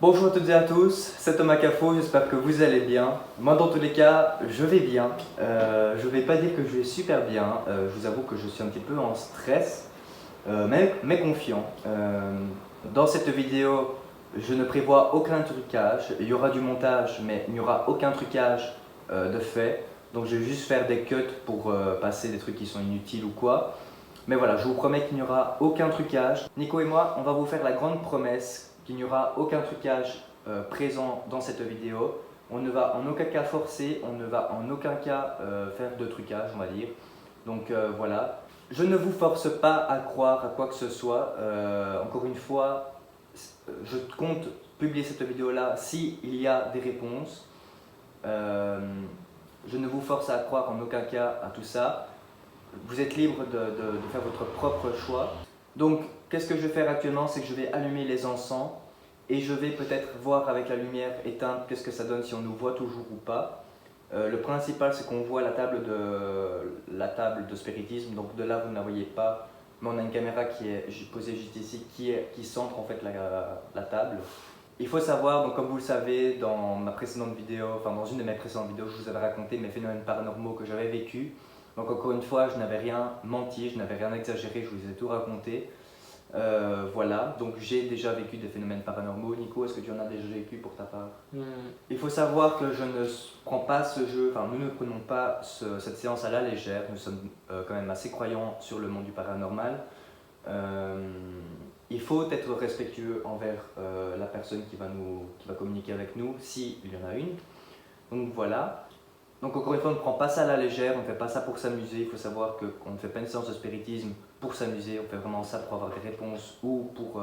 Bonjour à toutes et à tous, c'est Thomas Cafo, j'espère que vous allez bien. Moi dans tous les cas, je vais bien. Je vais pas dire que je vais super bien, je vous avoue que je suis un petit peu en stress, mais confiant. Dans cette vidéo, je ne prévois aucun trucage, il y aura du montage, mais il n'y aura aucun trucage de fait. Donc je vais juste faire des cuts pour passer des trucs qui sont inutiles ou quoi. Mais voilà, je vous promets qu'il n'y aura aucun trucage. Nico et moi, on va vous faire la grande promesse qu'il n'y aura aucun trucage présent dans cette vidéo. On ne va en aucun cas forcer, on ne va en aucun cas faire de trucage, on va dire. Donc voilà. Je ne vous force pas à croire à quoi que ce soit. Encore une fois, je compte publier cette vidéo-là s'il y a des réponses. Je ne vous force à croire en aucun cas à tout ça. Vous êtes libre de faire votre propre choix. Donc, qu'est-ce que je vais faire actuellement? C'est que je vais allumer les encens et je vais peut-être voir avec la lumière éteinte qu'est-ce que ça donne, si on nous voit toujours ou pas. Le principal, c'est qu'on voit la table de spiritisme, donc de là vous ne la voyez pas, mais on a une caméra qui est posée juste ici, qui centre en fait la table. Il faut savoir, donc comme vous le savez, dans ma précédente vidéo, enfin dans une de mes précédentes vidéos, je vous avais raconté mes phénomènes paranormaux que j'avais vécu. Donc encore une fois, je n'avais rien menti, je n'avais rien exagéré, je vous ai tout raconté. Voilà, donc j'ai déjà vécu des phénomènes paranormaux. Nico, est-ce que tu en as déjà vécu pour ta part? Il faut savoir que je ne prends pas ce jeu, enfin nous ne prenons pas cette séance à la légère. Nous sommes quand même assez croyants sur le monde du paranormal. Il faut être respectueux envers la personne qui va communiquer avec nous, s'il y en a une. Donc voilà. Donc encore une fois, on ne prend pas ça à la légère, on ne fait pas ça pour s'amuser. Il faut savoir qu'on ne fait pas une séance de spiritisme pour s'amuser, on fait vraiment ça pour avoir des réponses ou pour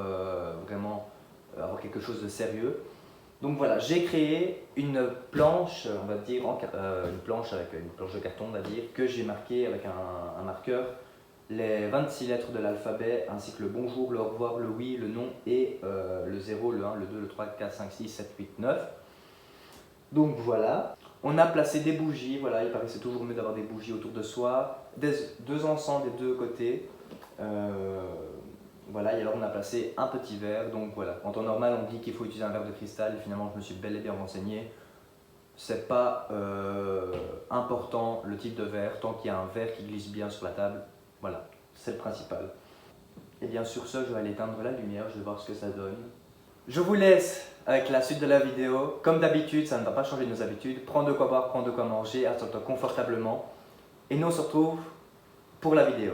vraiment avoir quelque chose de sérieux. Donc voilà, j'ai créé une planche, on va dire, une planche de carton, on va dire, que j'ai marqué avec un marqueur les 26 lettres de l'alphabet, ainsi que le bonjour, le au revoir, le oui, le non et le 0, le 1, le 2, le 3, le 4, 5, 6, 7, 8, 9. Donc voilà, on a placé des bougies, voilà, il paraissait toujours mieux d'avoir des bougies autour de soi, deux encens des deux côtés, voilà, et alors on a placé un petit verre, donc voilà, en temps normal on dit qu'il faut utiliser un verre de cristal, et finalement je me suis bel et bien renseigné, c'est pas important le type de verre, tant qu'il y a un verre qui glisse bien sur la table, voilà, c'est le principal. Et bien sur ce, je vais aller éteindre la lumière, je vais voir ce que ça donne. Je vous laisse avec la suite de la vidéo. Comme d'habitude, ça ne va pas changer nos habitudes. Prends de quoi boire, prends de quoi manger, installe-toi confortablement. Et nous on se retrouve pour la vidéo.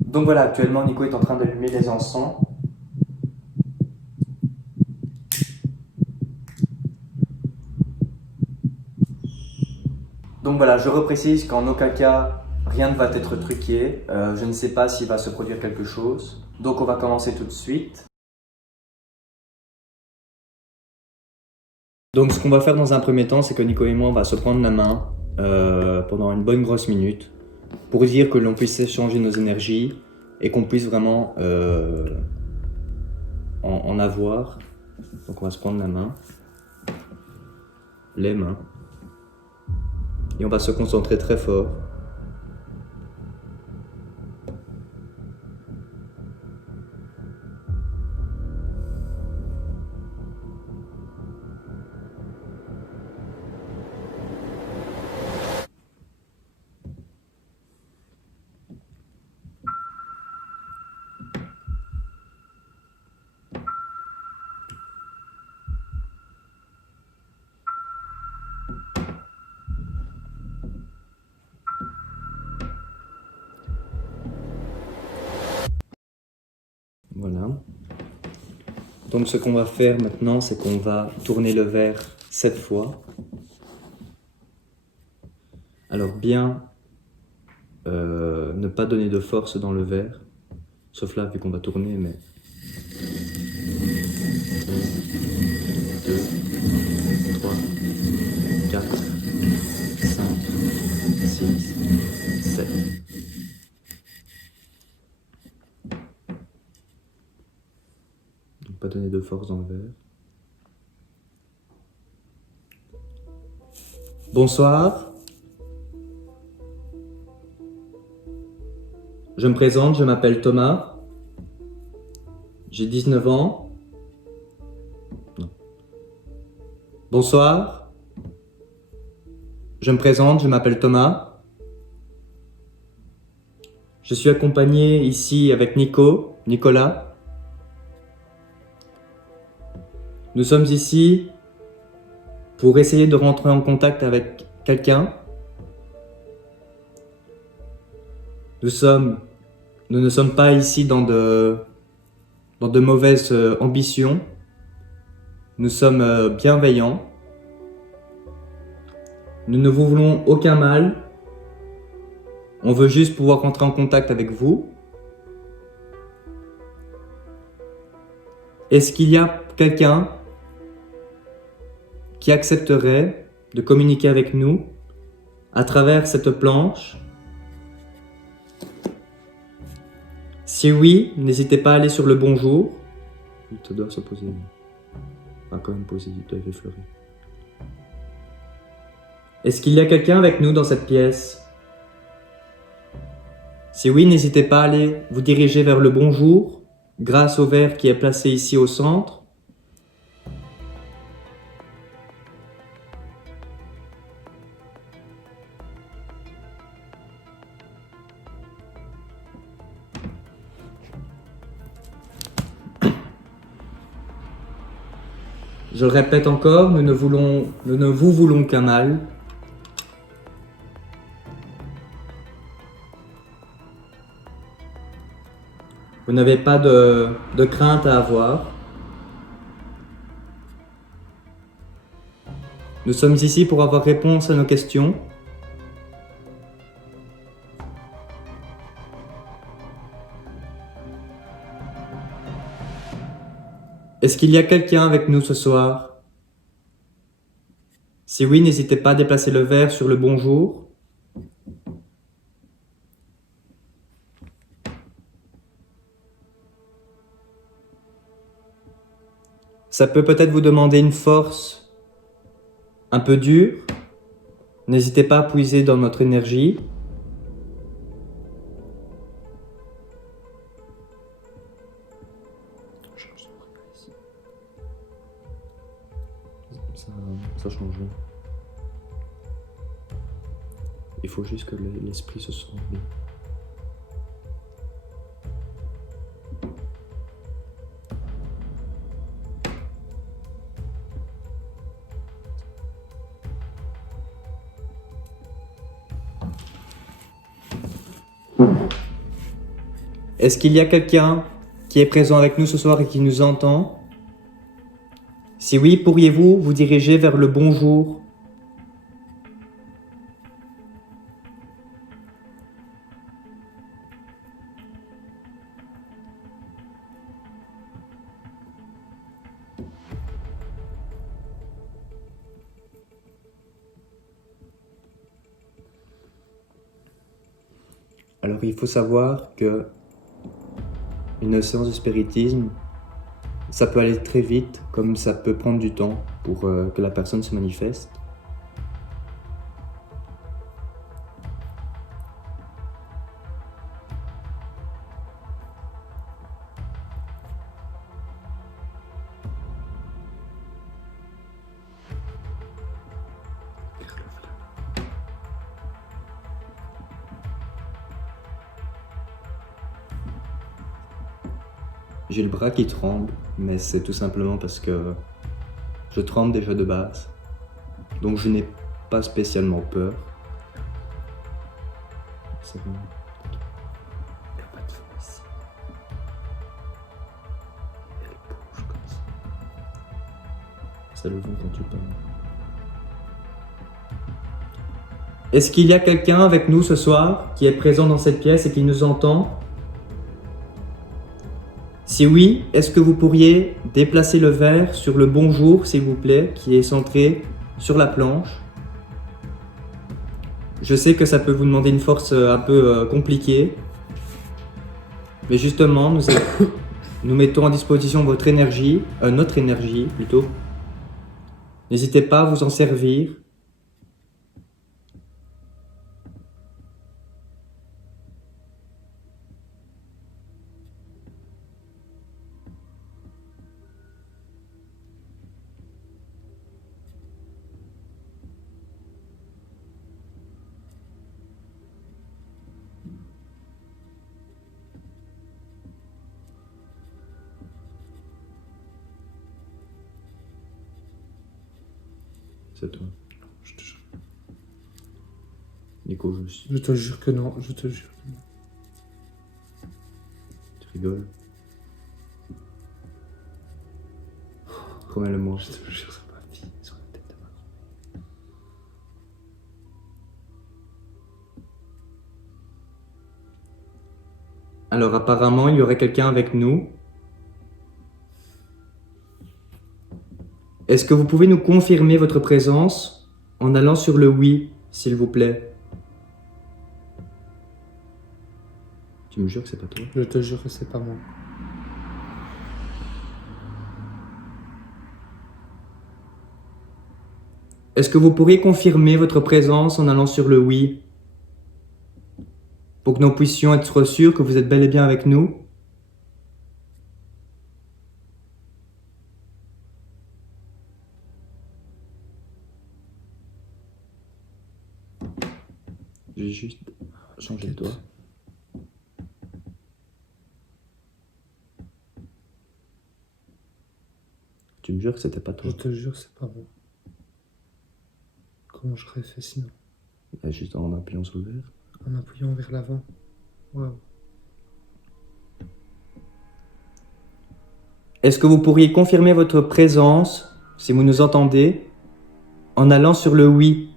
Donc voilà, actuellement Nico est en train d'allumer les encens. Donc voilà, je reprécise qu'en aucun cas, rien ne va être truqué. Je ne sais pas s'il va se produire quelque chose. Donc on va commencer tout de suite. Donc ce qu'on va faire dans un premier temps, c'est que Nico et moi, on va se prendre la main pendant une bonne grosse minute pour dire que l'on puisse échanger nos énergies et qu'on puisse vraiment en avoir. Donc on va se prendre la main, les mains, et on va se concentrer très fort. Voilà. Donc ce qu'on va faire maintenant, c'est qu'on va tourner le verre 7 fois. Alors bien ne pas donner de force dans le verre, sauf là vu qu'on va tourner, mais 1, 2, 3, 4, 5, pas donner de force dans le verre. Bonsoir. Je me présente, je m'appelle Thomas. J'ai 19 ans. Non. Bonsoir. Je me présente, je m'appelle Thomas. Je suis accompagné ici avec Nicolas. Nous sommes ici pour essayer de rentrer en contact avec quelqu'un. Nous ne sommes pas ici dans de mauvaises ambitions. Nous sommes bienveillants. Nous ne vous voulons aucun mal. On veut juste pouvoir rentrer en contact avec vous. Est-ce qu'il y a quelqu'un qui accepterait de communiquer avec nous à travers cette planche? Si oui, n'hésitez pas à aller sur le bonjour. Il te doit se poser. Pas quand même poser, il doit effleurer. Est-ce qu'il y a quelqu'un avec nous dans cette pièce? Si oui, n'hésitez pas à aller vous diriger vers le bonjour grâce au verre qui est placé ici au centre. Je le répète encore, nous ne vous voulons qu'un mal. Vous n'avez pas de crainte à avoir. Nous sommes ici pour avoir réponse à nos questions. Est-ce qu'il y a quelqu'un avec nous ce soir? Si oui, n'hésitez pas à déplacer le verre sur le bonjour. Ça peut peut-être vous demander une force un peu dure. N'hésitez pas à puiser dans notre énergie. Ça change. Il faut juste que l'esprit se sente bien. Est-ce qu'il y a quelqu'un qui est présent avec nous ce soir et qui nous entend? Si oui, pourriez-vous vous diriger vers le bonjour? Alors il faut savoir que une séance de spiritisme, ça peut aller très vite, comme ça peut prendre du temps pour que la personne se manifeste. J'ai le bras qui tremble, mais c'est tout simplement parce que je tremble déjà de base. Donc je n'ai pas spécialement peur. C'est bon. Il n'y a pas de feu ici. Elle bouge comme ça. C'est le vent quand tu parles. Est-ce qu'il y a quelqu'un avec nous ce soir qui est présent dans cette pièce et qui nous entend? Si oui, est-ce que vous pourriez déplacer le verre sur le bonjour, s'il vous plaît, qui est centré sur la planche? Je sais que ça peut vous demander une force un peu compliquée, mais justement, nous mettons à disposition votre énergie, notre énergie plutôt. N'hésitez pas à vous en servir. C'est toi. Je te jure. Nico, Je te jure que non, je te jure. tu rigoles. Promets-le-moi. Je te jure sur ma vie, sur la tête de ma mère. Alors apparemment, il y aurait quelqu'un avec nous. Est-ce que vous pouvez nous confirmer votre présence en allant sur le oui, s'il vous plaît? Tu me jures que c'est pas toi? Je te jure que c'est pas moi. Est-ce que vous pourriez confirmer votre présence en allant sur le oui? Pour que nous puissions être sûrs que vous êtes bel et bien avec nous? J'ai juste changé de doigt. Tu me jures que c'était pas toi? Je te jure, c'est pas moi. Comment j'aurais fait sinon? Bah, juste en appuyant sur le verre. En appuyant vers l'avant. Waouh. Est-ce que vous pourriez confirmer votre présence, si vous nous entendez, en allant sur le oui,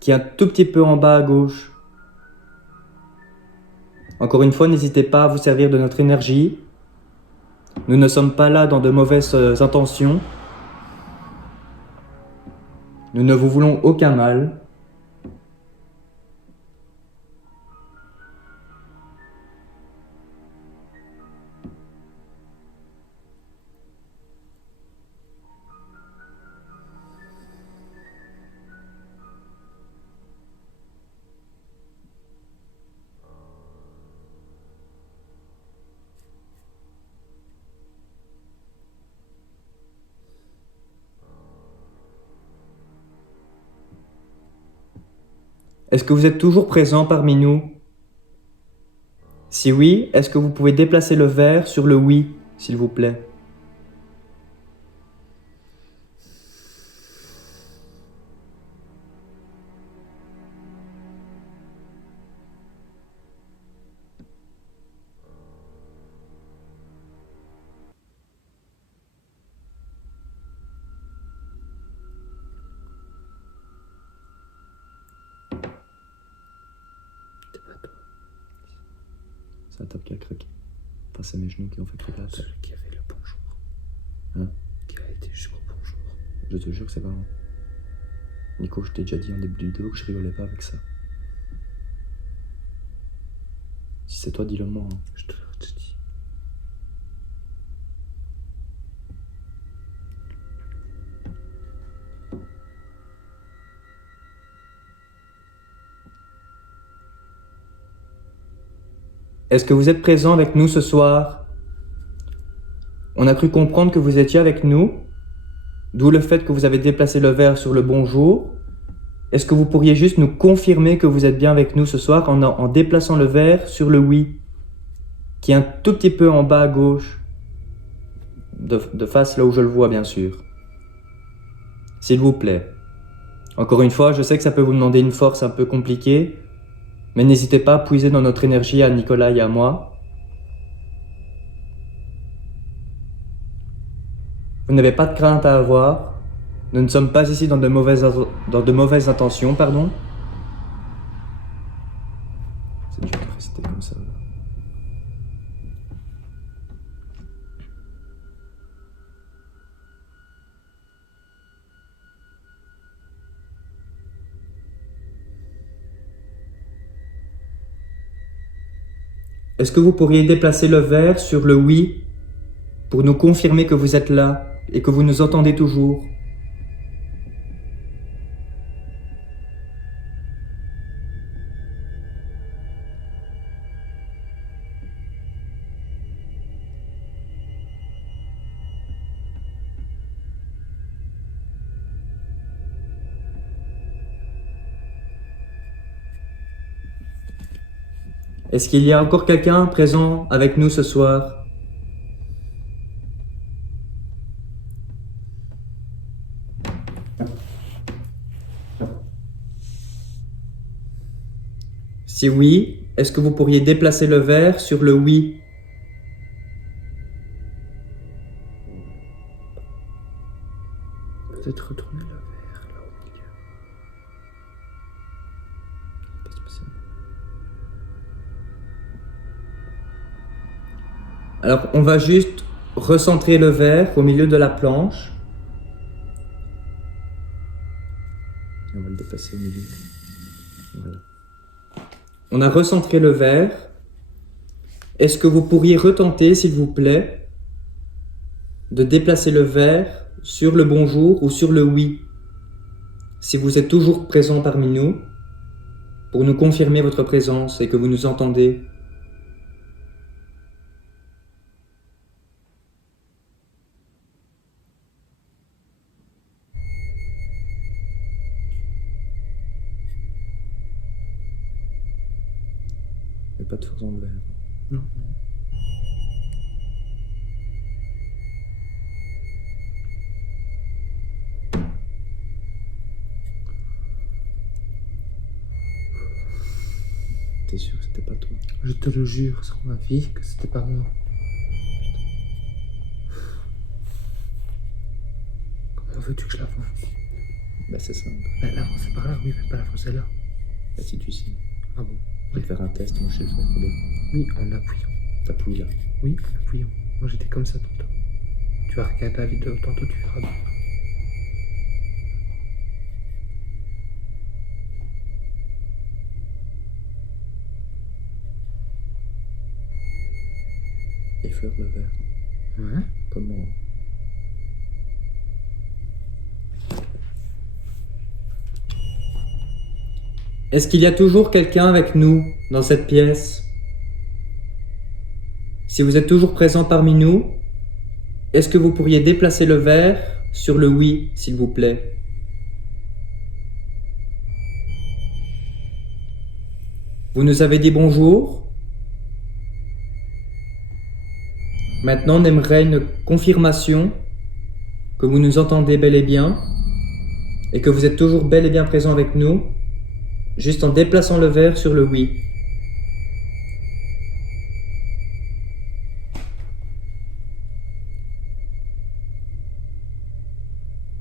qui est un tout petit peu en bas à gauche? Encore une fois, n'hésitez pas à vous servir de notre énergie. Nous ne sommes pas là dans de mauvaises intentions. Nous ne vous voulons aucun mal. Est-ce que vous êtes toujours présent parmi nous? Si oui, est-ce que vous pouvez déplacer le verre sur le oui, s'il vous plaît? C'est pas toi. C'est la table qui a craqué. Enfin, c'est mes genoux qui ont fait craquer la table. Celui qui avait le bonjour. Hein? Qui a été jusqu'au bonjour. Je te jure que c'est pas moi. Nico, je t'ai déjà dit en début de vidéo que je rigolais pas avec ça. Si c'est toi, dis-le moi. Hein. Je te dis. Est-ce que vous êtes présent avec nous ce soir? On a cru comprendre que vous étiez avec nous, d'où le fait que vous avez déplacé le verre sur le bonjour. Est-ce que vous pourriez juste nous confirmer que vous êtes bien avec nous ce soir en déplaçant le verre sur le oui, qui est un tout petit peu en bas à gauche, de face là où je le vois bien sûr. S'il vous plaît. Encore une fois, je sais que ça peut vous demander une force un peu compliquée, mais n'hésitez pas à puiser dans notre énergie à Nicolas et à moi. Vous n'avez pas de crainte à avoir. Nous ne sommes pas ici dans de mauvaises intentions, pardon. C'est dur de réciter comme ça. Est-ce que vous pourriez déplacer le verre sur le oui pour nous confirmer que vous êtes là et que vous nous entendez toujours? Est-ce qu'il y a encore quelqu'un présent avec nous ce soir? Si oui, est-ce que vous pourriez déplacer le verre sur le oui? Peut-être retourner le verre là au milieu. Pas spécialement. Alors, on va juste recentrer le verre au milieu de la planche. Et on va le dépasser au milieu. Voilà. On a recentré le verre. Est-ce que vous pourriez retenter, s'il vous plaît, de déplacer le verre sur le bonjour ou sur le oui, si vous êtes toujours présent parmi nous, pour nous confirmer votre présence et que vous nous entendez? Il n'y a pas de force dans le verre. Non. T'es sûr que c'était pas toi? Je te le jure sur ma vie que c'était pas moi. Comment veux-tu que je l'avance? Bah c'est simple. Bah, l'avancer par là, oui, mais pas l'avancer là. Bah si tu signes. Ah bon? Je vais te faire un test, moi je sais le faire. Oui, en appuyant. T'appuies là. Oui, en appuyant. Moi j'étais comme ça tout le temps. Tu vas regarder la vidéo tantôt, tu verras bien. Effleure le verre. Ouais. Comment? Est-ce qu'il y a toujours quelqu'un avec nous dans cette pièce? Si vous êtes toujours présent parmi nous, est-ce que vous pourriez déplacer le verre sur le oui, s'il vous plaît? Vous nous avez dit bonjour. Maintenant, on aimerait une confirmation que vous nous entendez bel et bien et que vous êtes toujours bel et bien présent avec nous, juste en déplaçant le verre sur le oui.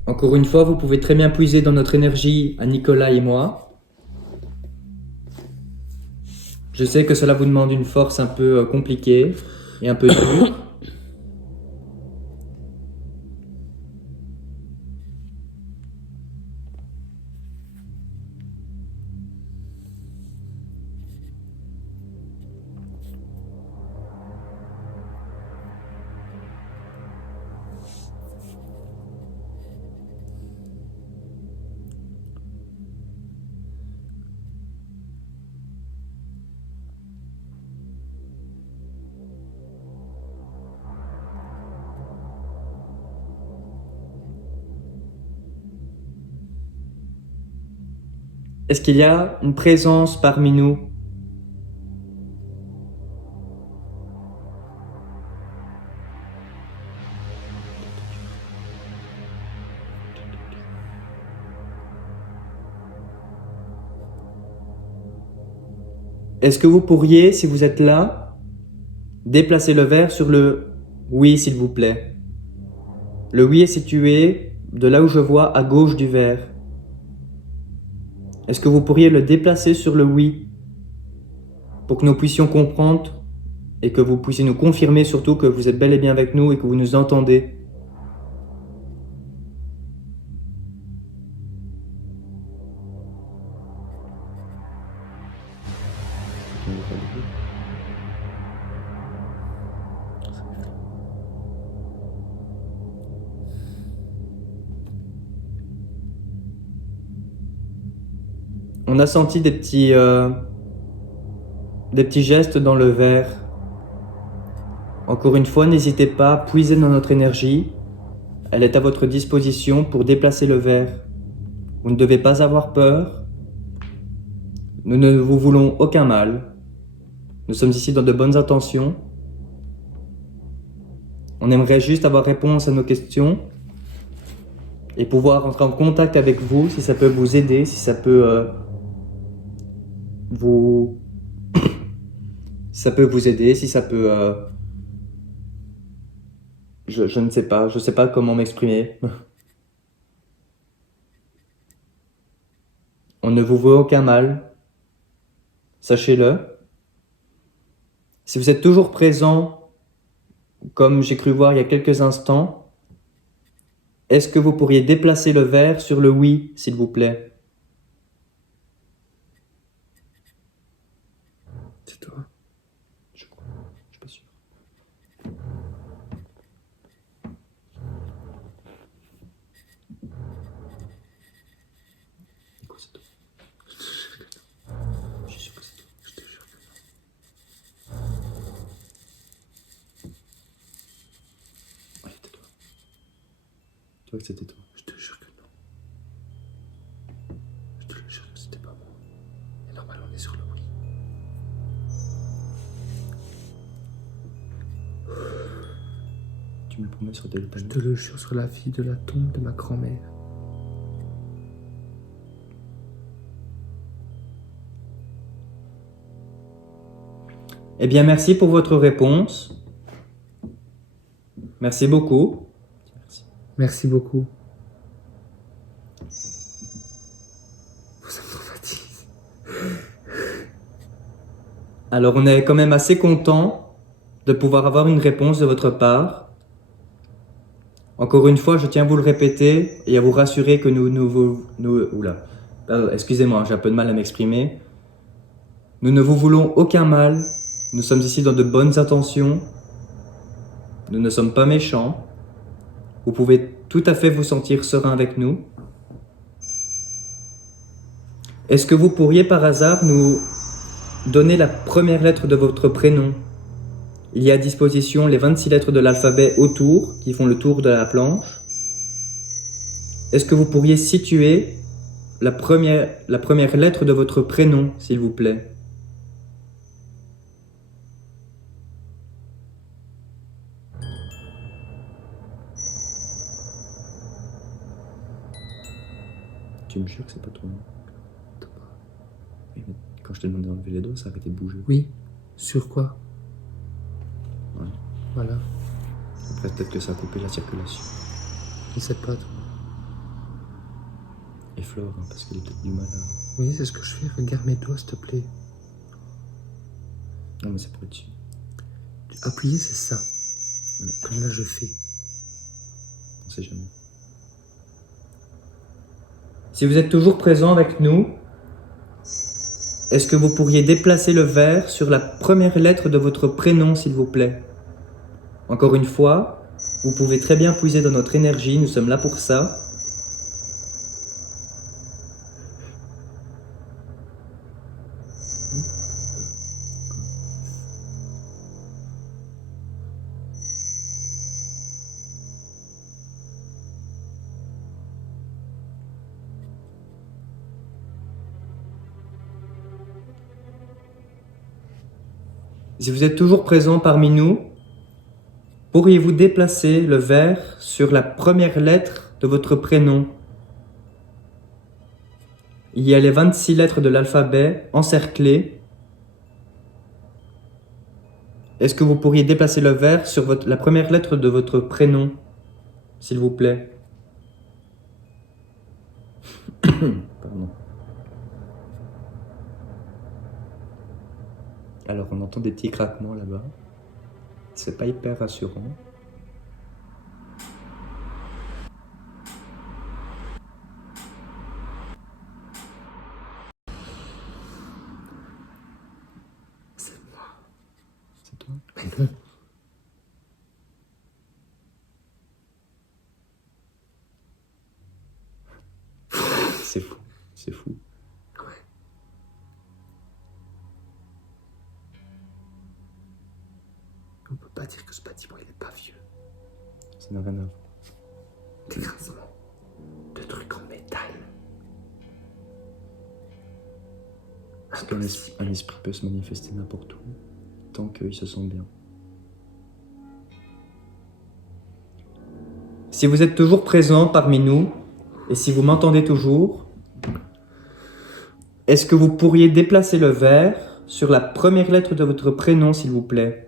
Encore une fois, vous pouvez très bien puiser dans notre énergie à Nicolas et moi. Je sais que cela vous demande une force un peu compliquée et un peu dure. Est-ce qu'il y a une présence parmi nous? Est-ce que vous pourriez, si vous êtes là, déplacer le verre sur le oui, s'il vous plaît? Le oui est situé de là où je vois à gauche du verre. Est-ce que vous pourriez le déplacer sur le oui pour que nous puissions comprendre et que vous puissiez nous confirmer surtout que vous êtes bel et bien avec nous et que vous nous entendez? C'est qu'on va pas le dire. On a senti des petits gestes dans le verre. Encore une fois, n'hésitez pas à puiser dans notre énergie. Elle est à votre disposition pour déplacer le verre. Vous ne devez pas avoir peur. Nous ne vous voulons aucun mal. Nous sommes ici dans de bonnes intentions. On aimerait juste avoir réponse à nos questions et pouvoir entrer en contact avec vous si ça peut vous aider, si ça peut vous... si ça peut vous aider, si ça peut... Je ne sais pas, je ne sais pas comment m'exprimer. On ne vous veut aucun mal. Sachez-le. Si vous êtes toujours présent, comme j'ai cru voir il y a quelques instants, est-ce que vous pourriez déplacer le verre sur le oui, s'il vous plaît? C'est toi. Je crois, je suis pas sûr. Nico, c'est toi. Je suis sûr que c'est toi. Je te jure que Oui, c'était toi. Tu vois que c'était toi. je te jure que non. Je te le jure que c'était pas moi. Et normal, on est sur le oui. Tu me le promets sur tes Je te le jure sur la vie de la tombe de ma grand-mère. Eh bien, merci pour votre réponse. Merci beaucoup. Merci. Merci beaucoup. Ça me traumatise. Alors, on est quand même assez content de pouvoir avoir une réponse de votre part. Encore une fois, je tiens à vous le répéter et à vous rassurer que oula. Excusez-moi, j'ai un peu de mal à m'exprimer. Nous ne vous voulons aucun mal. Nous sommes ici dans de bonnes intentions. Nous ne sommes pas méchants. Vous pouvez tout à fait vous sentir serein avec nous. Est-ce que vous pourriez par hasard nous donner la première lettre de votre prénom? Il y a à disposition les 26 lettres de l'alphabet autour, qui font le tour de la planche. Est-ce que vous pourriez situer la première lettre de votre prénom, s'il vous plaît? Tu me jures que c'est pas ton nom? Oui, mais quand je t'ai demandé d'enlever les doigts, ça a arrêté de bouger. Oui. Sur quoi? Ouais. Voilà. Après, peut-être que ça a coupé la circulation. Je sais pas, toi. Et Flore, hein, parce qu'elle a peut-être du mal à... Oui, c'est ce que je fais. Regarde mes doigts, s'il te plaît. Non, mais c'est pour être dessus. Appuyer, c'est ça. Mais Comme là, je fais. on sait jamais. Si vous êtes toujours présent avec nous, est-ce que vous pourriez déplacer le verre sur la première lettre de votre prénom, s'il vous plaît? Encore une fois, vous pouvez très bien puiser dans notre énergie, nous sommes là pour ça. Si vous êtes toujours présent parmi nous, pourriez-vous déplacer le verre sur la première lettre de votre prénom? Il y a les 26 lettres de l'alphabet encerclées. Est-ce que vous pourriez déplacer le verre sur la première lettre de votre prénom, s'il vous plaît? Pardon. Alors, on entend des petits craquements là-bas. C'est pas hyper rassurant. C'est moi. C'est toi? Mais non. C'est fou. C'est fou. Ouais. pas dire que ce bâtiment il est pas vieux. Ça n'a rien à voir. Des grincements de trucs en métal. Parce qu'un un esprit peut se manifester n'importe où, tant qu'il se sent bien. Si vous êtes toujours présent parmi nous, et si vous m'entendez toujours, est-ce que vous pourriez déplacer le verre sur la première lettre de votre prénom, s'il vous plaît?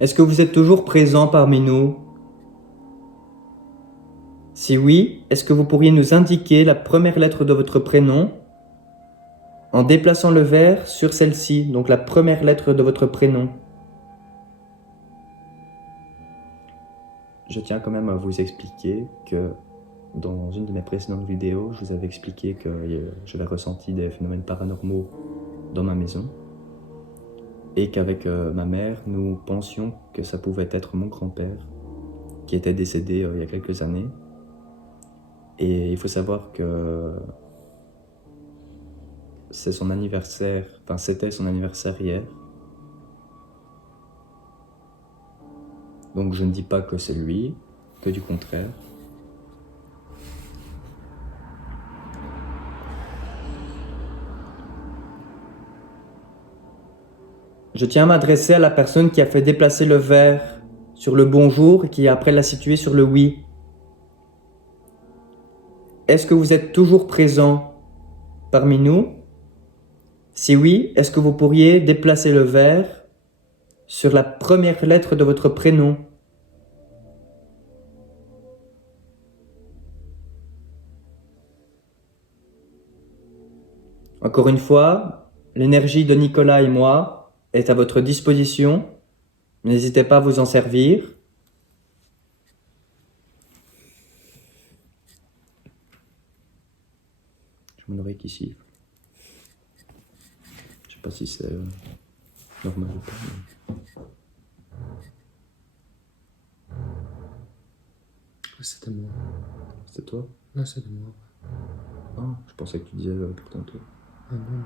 Est-ce que vous êtes toujours présent parmi nous? Si oui, est-ce que vous pourriez nous indiquer la première lettre de votre prénom en déplaçant le verre sur celle-ci, donc la première lettre de votre prénom? Je tiens quand même à vous expliquer que dans une de mes précédentes vidéos, je vous avais expliqué que j'avais ressenti des phénomènes paranormaux dans ma maison et qu'avec ma mère, nous pensions que ça pouvait être mon grand-père qui était décédé il y a quelques années. Et il faut savoir que c'est son anniversaire, enfin c'était son anniversaire hier. Donc je ne dis pas que c'est lui, que du contraire. Je tiens à m'adresser à la personne qui a fait déplacer le verre sur le bonjour et qui après l'a situé sur le oui. Est-ce que vous êtes toujours présent parmi nous? Si oui, est-ce que vous pourriez déplacer le verre sur la première lettre de votre prénom? Encore une fois, l'énergie de Nicolas et moi est à votre disposition. N'hésitez pas à vous en servir. J'ai mon oreille qui siffle. Je sais pas si c'est normal ou pas. C'était moi. C'est toi? Non, c'est de moi. Ah, je pensais que tu disais pour tantôt. Ah non, non.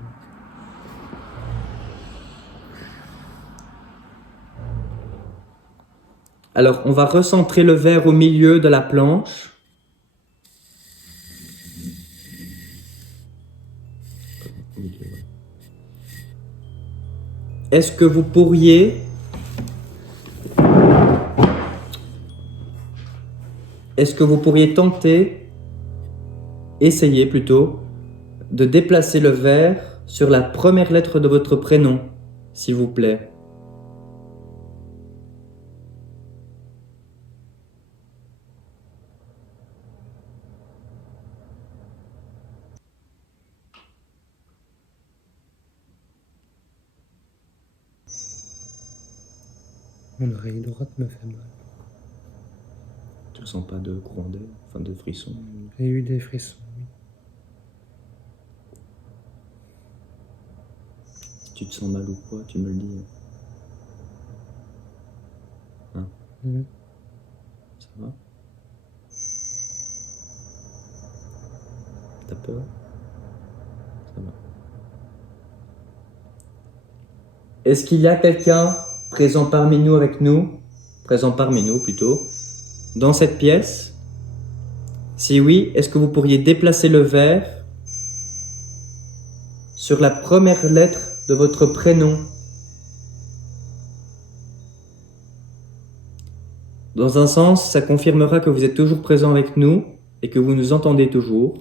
Alors, on va recentrer le verre au milieu de la planche. Au milieu, ouais. Est-ce que vous pourriez essayer plutôt, de déplacer le verre sur la première lettre de votre prénom, s'il vous plaît? Mon oreille droite me fait mal. Tu ressens pas de courant d'air, enfin de frisson? J'ai eu des frissons, oui. Si tu te sens mal ou quoi, tu me le dis. Hein? Mhm. Ça va? T'as peur? Ça va. Est-ce qu'il y a quelqu'un présent parmi nous plutôt, dans cette pièce? Si oui, est-ce que vous pourriez déplacer le verre sur la première lettre de votre prénom? Dans un sens, ça confirmera que vous êtes toujours présent avec nous et que vous nous entendez toujours.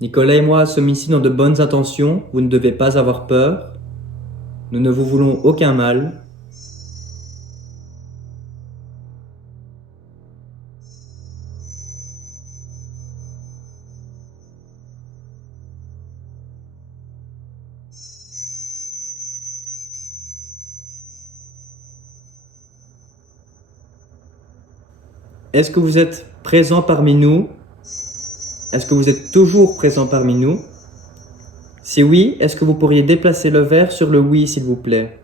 Nicolas et moi sommes ici dans de bonnes intentions, vous ne devez pas avoir peur. Nous ne vous voulons aucun mal. Est-ce que vous êtes présent parmi nous? Est-ce que vous êtes toujours présent parmi nous? Si oui, est-ce que vous pourriez déplacer le verre sur le oui, s'il vous plaît?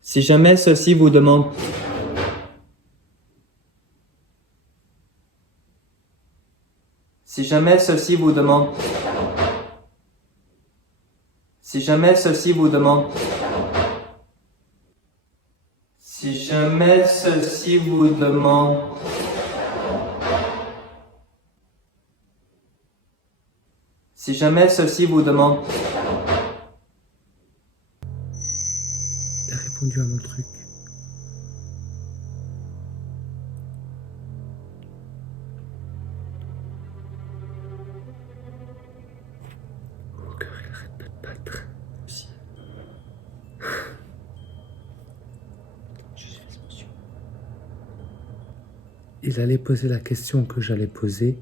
Si jamais ceci vous demande... Si jamais ceci vous demande... Si jamais ceci vous demande... Si jamais ceci vous demande... Si jamais ceci vous demande... Il a répondu à mon truc. Mon cœur, il arrête pas de battre. Si. Il allait poser la question que j'allais poser.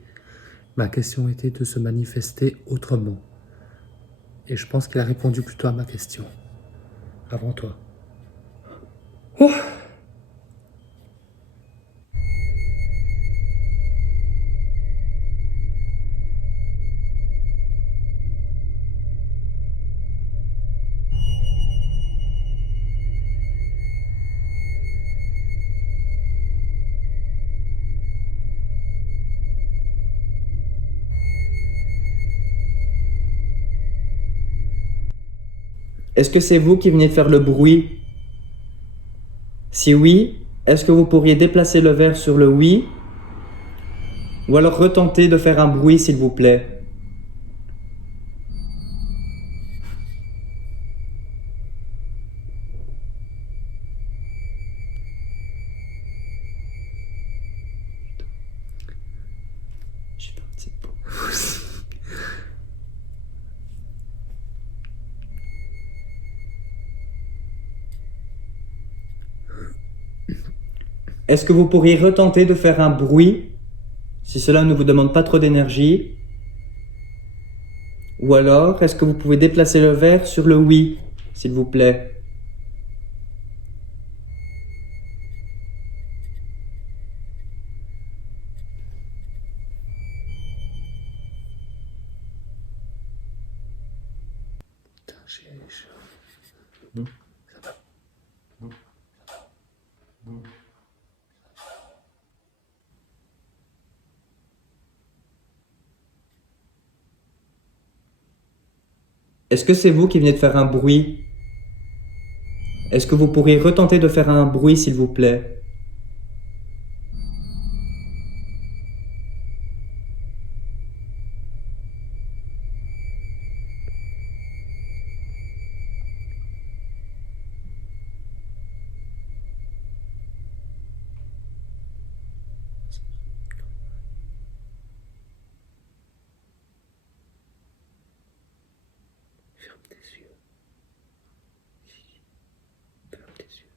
Ma question était de se manifester autrement. Et je pense qu'il a répondu plutôt à ma question. Avant toi. Est-ce que c'est vous qui venez de faire le bruit? Si oui, est-ce que vous pourriez déplacer le verre sur le oui? Ou alors retenter de faire un bruit, s'il vous plaît. Est-ce que vous pourriez retenter de faire un bruit, si cela ne vous demande pas trop d'énergie? Ou alors, est-ce que vous pouvez déplacer le verre sur le oui, s'il vous plaît? Putain, Hmm. Ça va. Est-ce que c'est vous qui venez de faire un bruit? Est-ce que vous pourriez retenter de faire un bruit, s'il vous plaît? Ferme tes yeux. Ferme tes yeux.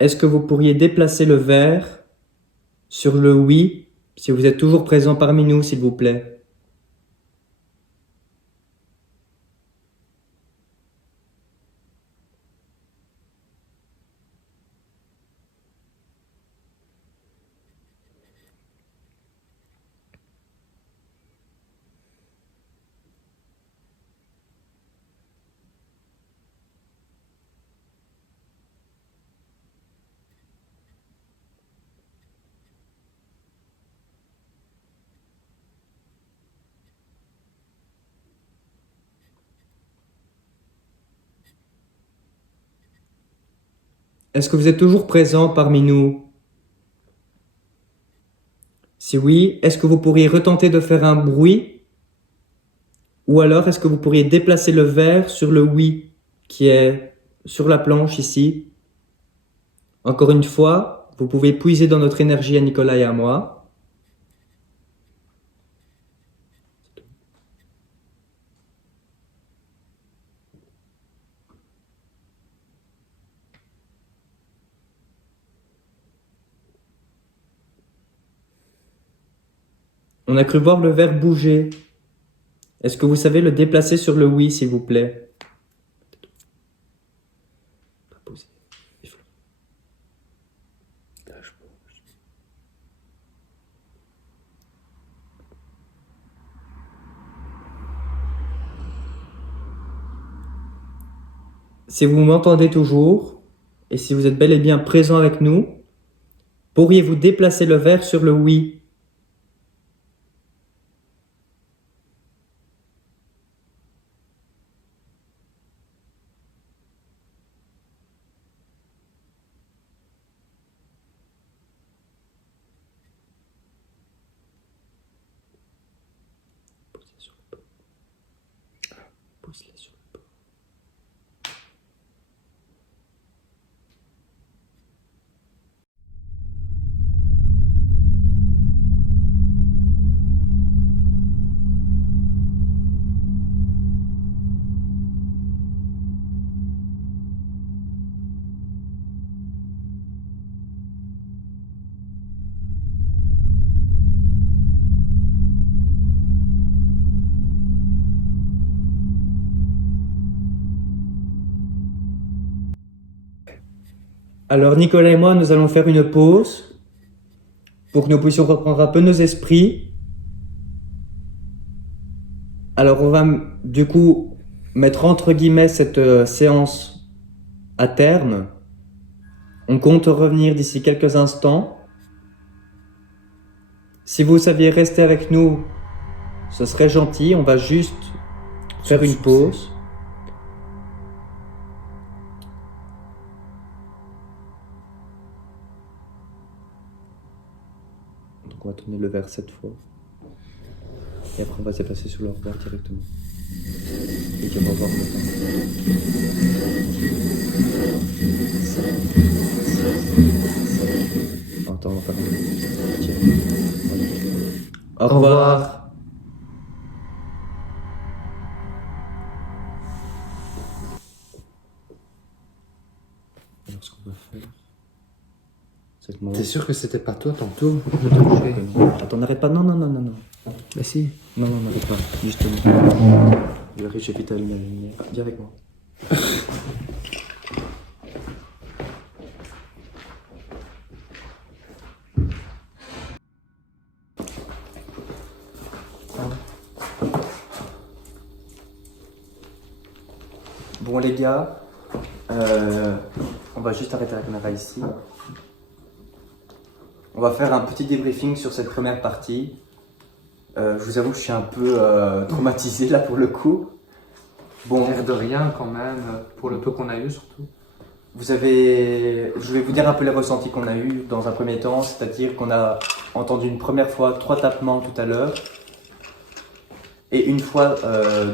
Est-ce que vous pourriez déplacer le verre sur le oui, si vous êtes toujours présent parmi nous, s'il vous plaît? Est-ce que vous êtes toujours présent parmi nous? Si oui, est-ce que vous pourriez retenter de faire un bruit? Ou alors, est-ce que vous pourriez déplacer le verre sur le oui qui est sur la planche ici? Encore une fois, vous pouvez puiser dans notre énergie à Nicolas et à moi. On a cru voir le verre bouger. Est-ce que vous savez le déplacer sur le oui, s'il vous plaît? Si vous m'entendez toujours, et si vous êtes bel et bien présent avec nous, pourriez-vous déplacer le verre sur le oui? Pose-les sur le bord. Alors Nicolas et moi, nous allons faire une pause pour que nous puissions reprendre un peu nos esprits. Alors on va du coup mettre entre guillemets cette séance à terme. On compte revenir d'ici quelques instants. Si vous saviez rester avec nous, ce serait gentil. On va juste faire une pause. Donc on va tourner le verre 7 fois. Et après on va se passer sur le revoir directement. Et on va voir le temps. Attends, on va faire un peu. Tiens. Voilà. Au revoir. Alors ce qu'on va faire, c'est que T'es sûr que c'était pas toi tantôt? Attends, n'arrête pas. Non, non, non, non, non. Bah si. Non, non, n'arrête pas. Justement. Je vais j'ai vite allumé la lumière. Viens avec moi. Bon les gars, on va juste arrêter la caméra ici. On va faire un petit débriefing sur cette première partie. Je vous avoue que je suis un peu traumatisé là pour le coup. Bon, L'air de rien quand même, pour le peu qu'on a eu surtout. je vais vous dire un peu les ressentis qu'on a eu dans un premier temps, c'est-à-dire qu'on a entendu une première fois 3 tapements tout à l'heure et une fois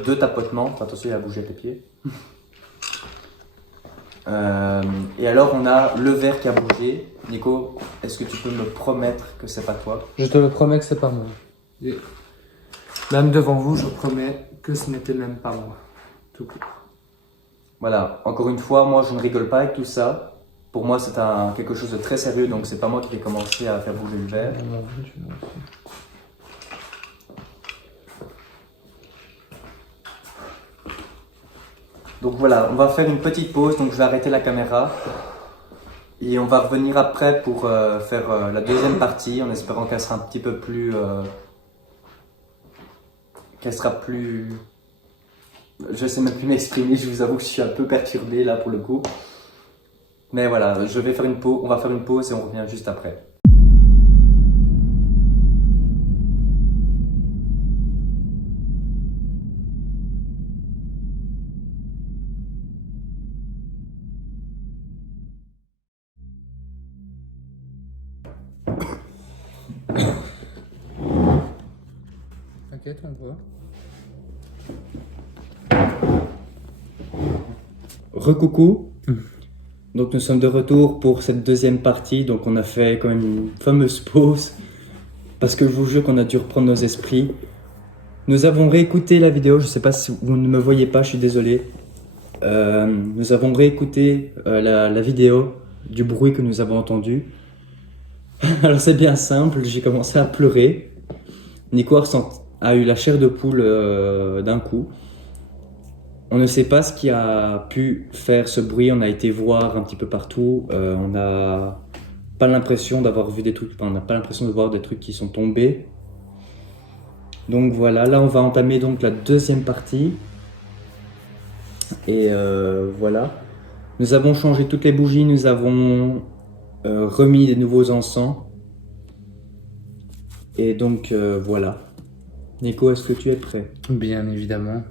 2 tapotements. Enfin, attention, il a bougé tes pieds. Et alors on a le verre qui a bougé. Nico, est-ce que tu peux me promettre que c'est pas toi? Je te le promets que c'est pas moi. Et même devant vous, je promets que ce n'était même pas moi. Tout court. Voilà, encore une fois, moi je ne rigole pas avec tout ça. Pour moi c'est quelque chose de très sérieux, donc c'est pas moi qui vais commencer à faire bouger le verre. Donc voilà, on va faire une petite pause, donc je vais arrêter la caméra. Et on va revenir après pour faire la deuxième partie, en espérant qu'elle sera un petit peu plus... qu'elle sera plus... Je sais même plus m'exprimer, je vous avoue que je suis un peu perturbé là pour le coup. Mais voilà, je vais faire une pause, on va faire une pause et on revient juste après. T'inquiète, on voit. Recoucou. Donc nous sommes de retour pour cette deuxième partie. Donc on a fait quand même une fameuse pause parce que je vous jure qu'on a dû reprendre nos esprits. Nous avons réécouté la vidéo. Je ne sais pas si vous ne me voyez pas, je suis désolé. Nous avons réécouté la vidéo du bruit que nous avons entendu. Alors c'est bien simple, j'ai commencé à pleurer. Nico a eu la chair de poule d'un coup. On ne sait pas ce qui a pu faire ce bruit, on a été voir un petit peu partout. On n'a pas l'impression d'avoir vu des trucs, enfin, on n'a pas l'impression de voir des trucs qui sont tombés. Donc voilà, là on va entamer donc la deuxième partie. Et voilà. Nous avons changé toutes les bougies, nous avons remis des nouveaux encens. Et donc voilà. Nico, est-ce que tu es prêt? Bien évidemment.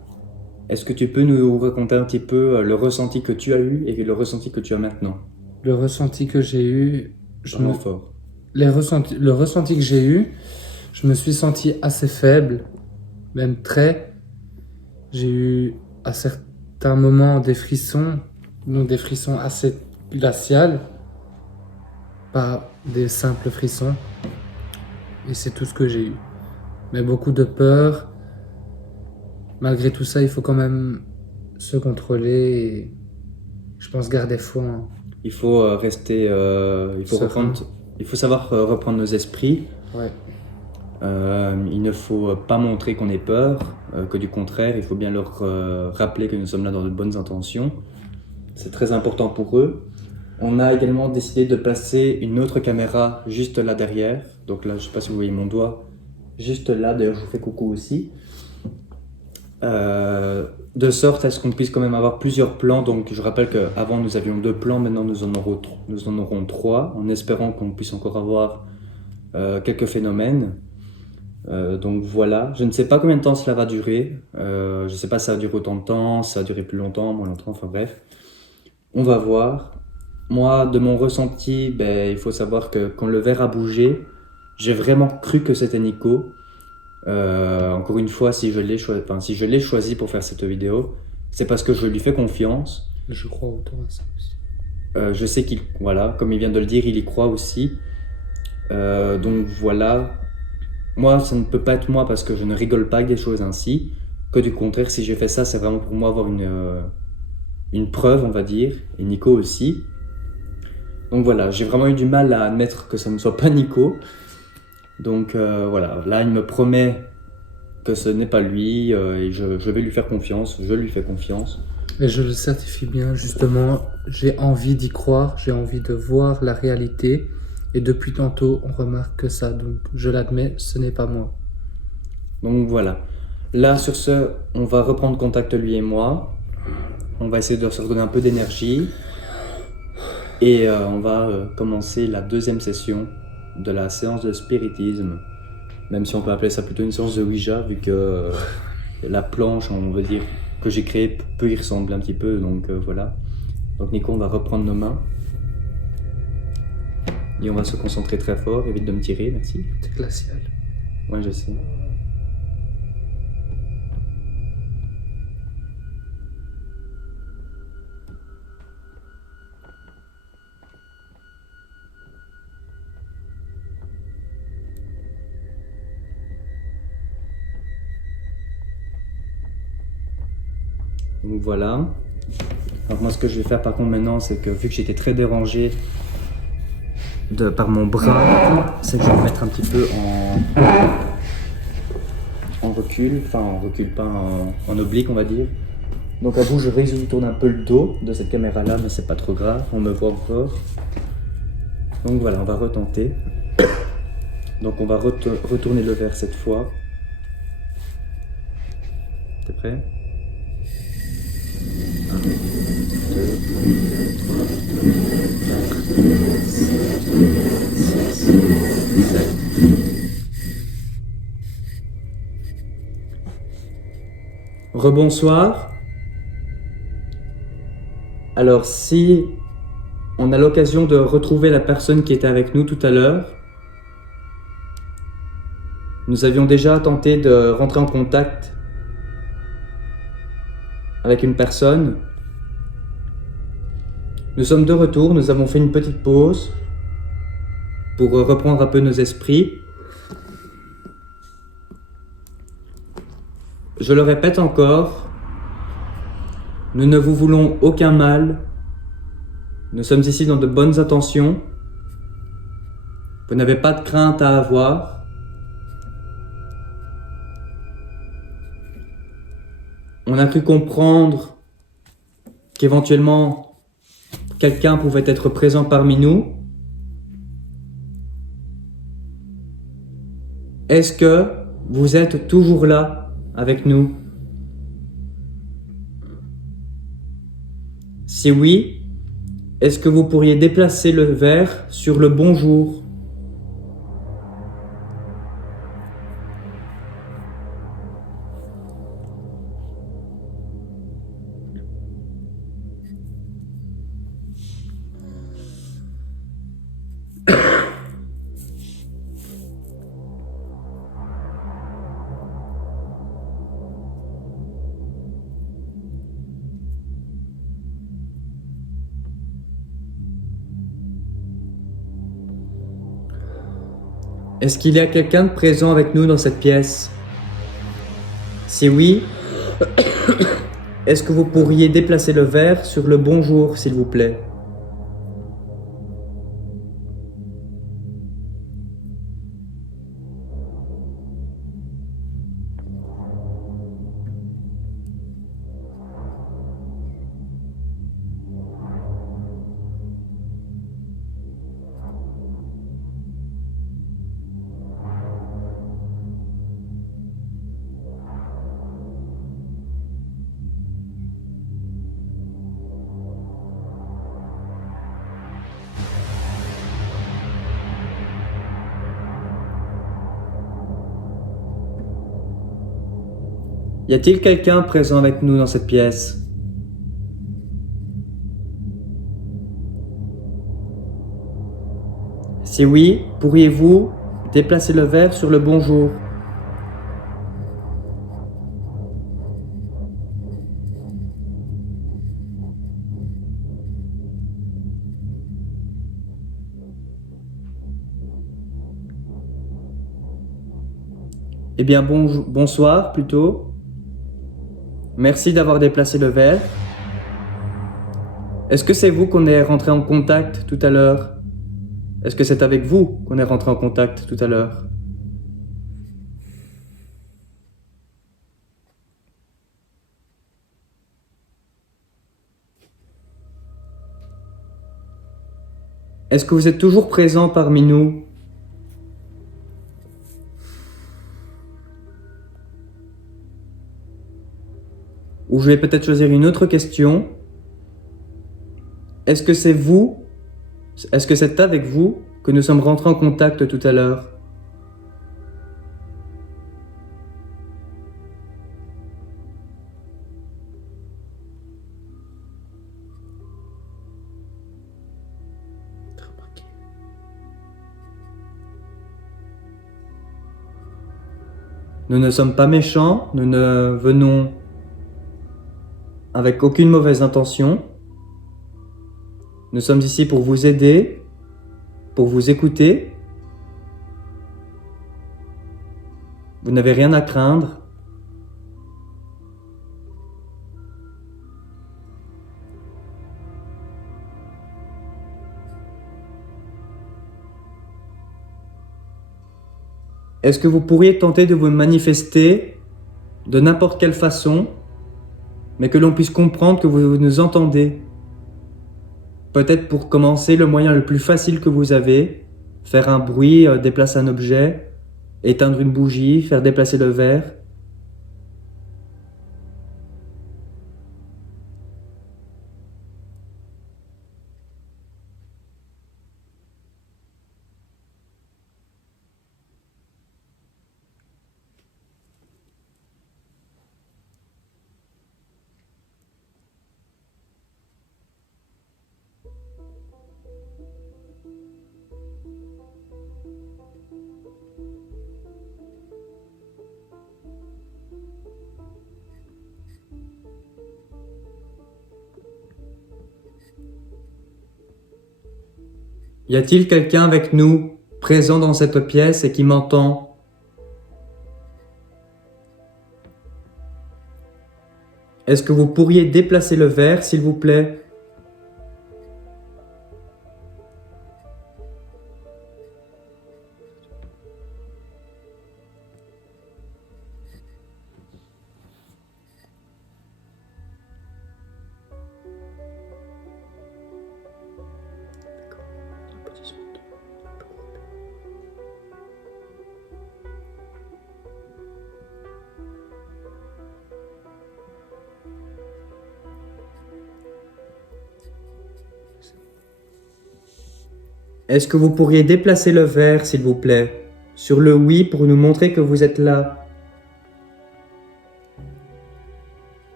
Est-ce que tu peux nous raconter un petit peu le ressenti que tu as eu et le ressenti que tu as maintenant? Le ressenti que j'ai eu, Vraiment fort. le ressenti que j'ai eu, je me suis senti assez faible, même très. J'ai eu à certains moments des frissons, donc des frissons assez glaciales, pas des simples frissons. Et c'est tout ce que j'ai eu. Mais beaucoup de peur. Malgré tout ça, il faut quand même se contrôler et je pense garder foi. Il faut rester, Serein. il faut savoir reprendre nos esprits. Ouais. Il ne faut pas montrer qu'on ait peur, que du contraire, il faut bien leur rappeler que nous sommes là dans de bonnes intentions. C'est très important pour eux. On a également décidé de placer une autre caméra juste là derrière. Donc là, je ne sais pas si vous voyez mon doigt, juste là. D'ailleurs, je vous fais coucou aussi. De sorte à ce qu'on puisse quand même avoir plusieurs plans. Donc je rappelle qu'avant nous avions 2 plans, maintenant nous en aurons 3, en espérant qu'on puisse encore avoir quelques phénomènes. Donc voilà, je ne sais pas combien de temps cela va durer, je ne sais pas si ça va durer autant de temps, si ça va durer plus longtemps, moins longtemps, enfin bref. On va voir. Moi, de mon ressenti, il faut savoir que quand le verre a bougé, j'ai vraiment cru que c'était Nico. Encore une fois, si je l'ai choisi pour faire cette vidéo, c'est parce que je lui fais confiance. Je crois autant à ça aussi. Je sais qu'il, voilà, comme il vient de le dire, il y croit aussi. Donc voilà, moi ça ne peut pas être moi parce que je ne rigole pas avec des choses ainsi. Que du contraire, si j'ai fait ça, c'est vraiment pour moi avoir une preuve, on va dire, et Nico aussi. Donc voilà, j'ai vraiment eu du mal à admettre que ça ne soit pas Nico. Donc voilà, là il me promet que ce n'est pas lui et je vais lui faire confiance, je lui fais confiance. Et je le certifie bien, justement, j'ai envie d'y croire, j'ai envie de voir la réalité. Et depuis tantôt, on remarque que ça, donc je l'admets, ce n'est pas moi. Donc voilà, là sur ce, on va reprendre contact lui et moi. On va essayer de se redonner un peu d'énergie. Et on va commencer la deuxième session de la séance de spiritisme. Même si on peut appeler ça plutôt une séance de Ouija, vu que la planche, on va dire, que j'ai créée peut y ressembler un petit peu. Donc voilà. Donc Nico, on va reprendre nos mains. Et on va se concentrer très fort. Évite de me tirer, merci. C'est glacial. Ouais, je sais. Donc voilà. Alors moi ce que je vais faire par contre maintenant, c'est que vu que j'étais très dérangé par mon bras, c'est que je vais me mettre un petit peu en recul, enfin en recul, pas en oblique on va dire. Donc à vous je risque de tourner un peu le dos de cette caméra là, mais c'est pas trop grave, on me voit encore. Donc voilà, on va retenter. Donc on va retourner le verre cette fois. T'es prêt? 1, 2, 3, 4, 5, 6, 7. Rebonsoir. Alors si on a l'occasion de retrouver la personne qui était avec nous tout à l'heure, nous avions déjà tenté de rentrer en contact avec une personne. Nous sommes de retour, nous avons fait une petite pause pour reprendre un peu nos esprits. Je le répète encore, nous ne vous voulons aucun mal. Nous sommes ici dans de bonnes intentions. Vous n'avez pas de crainte à avoir. On a cru comprendre qu'éventuellement quelqu'un pouvait être présent parmi nous. Est-ce que vous êtes toujours là avec nous? Si oui, est-ce que vous pourriez déplacer le verre sur le bonjour? Est-ce qu'il y a quelqu'un de présent avec nous dans cette pièce? Si oui, est-ce que vous pourriez déplacer le verre sur le bonjour, s'il vous plaît? Y a-t-il quelqu'un présent avec nous dans cette pièce? Si oui, pourriez-vous déplacer le verre sur le bonjour? Eh bien, bonsoir plutôt. Merci d'avoir déplacé le verre. Est-ce que c'est vous qu'on est rentré en contact tout à l'heure? Est-ce que c'est avec vous qu'on est rentré en contact tout à l'heure? Est-ce que vous êtes toujours présent parmi nous? Ou je vais peut-être choisir une autre question. Est-ce que c'est vous, est-ce que c'est avec vous que nous sommes rentrés en contact tout à l'heure? Nous ne sommes pas méchants, nous ne venons avec aucune mauvaise intention. Nous sommes ici pour vous aider, pour vous écouter. Vous n'avez rien à craindre. Est-ce que vous pourriez tenter de vous manifester de n'importe quelle façon, mais que l'on puisse comprendre que vous nous entendez? Peut-être pour commencer, le moyen le plus facile que vous avez, faire un bruit, déplacer un objet, éteindre une bougie, faire déplacer le verre. Y a-t-il quelqu'un avec nous, présent dans cette pièce et qui m'entend? Est-ce que vous pourriez déplacer le verre, s'il vous plaît? Est-ce que vous pourriez déplacer le verre, s'il vous plaît, sur le oui pour nous montrer que vous êtes là?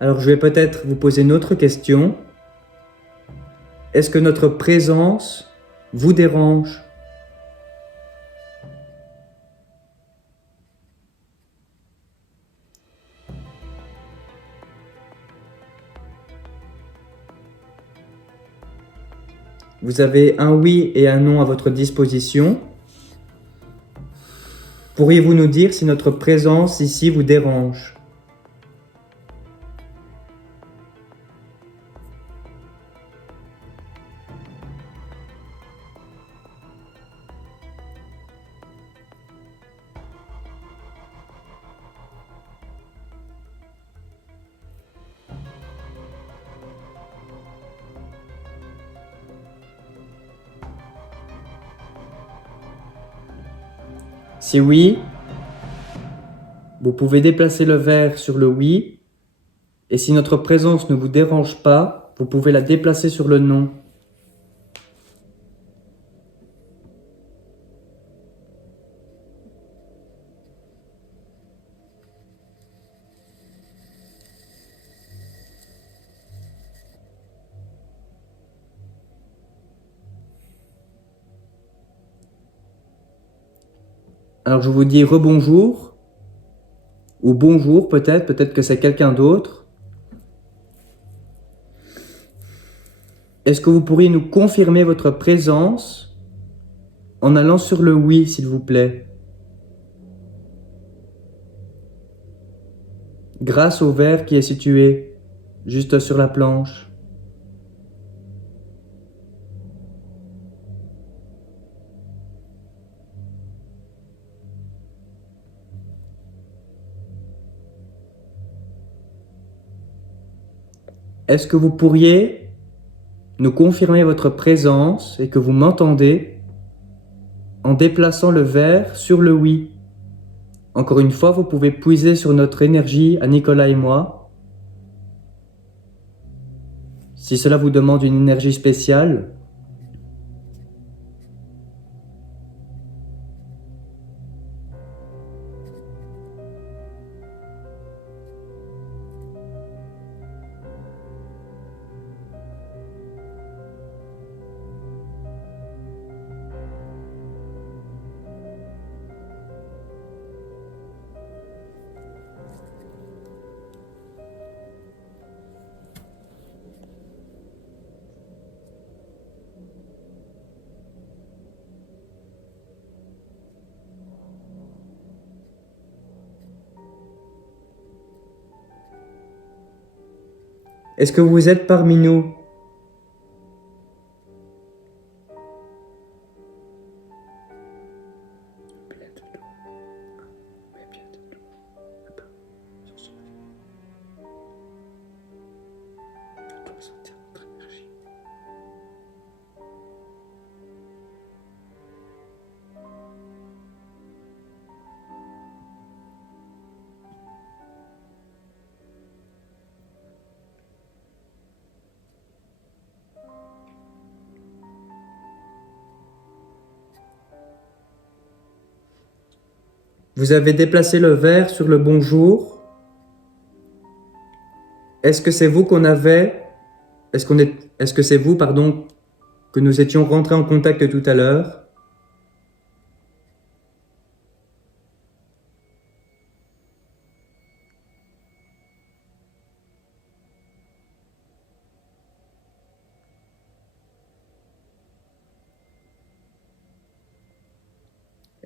Alors je vais peut-être vous poser une autre question. Est-ce que notre présence vous dérange? Vous avez un oui et un non à votre disposition. Pourriez-vous nous dire si notre présence ici vous dérange? Si oui, vous pouvez déplacer le verre sur le oui, et si notre présence ne vous dérange pas, vous pouvez la déplacer sur le non. Alors je vous dis rebonjour, ou bonjour peut-être que c'est quelqu'un d'autre. Est-ce que vous pourriez nous confirmer votre présence en allant sur le oui, s'il vous plaît? Grâce au verre qui est situé juste sur la planche. Est-ce que vous pourriez nous confirmer votre présence et que vous m'entendez en déplaçant le verre sur le oui? Encore une fois, vous pouvez puiser sur notre énergie à Nicolas et moi. Si cela vous demande une énergie spéciale, est-ce que vous êtes parmi nous? Vous avez déplacé le verre sur le bonjour. Est-ce que c'est vous qu'on avait... Est-ce que c'est vous, pardon, que nous étions rentrés en contact tout à l'heure?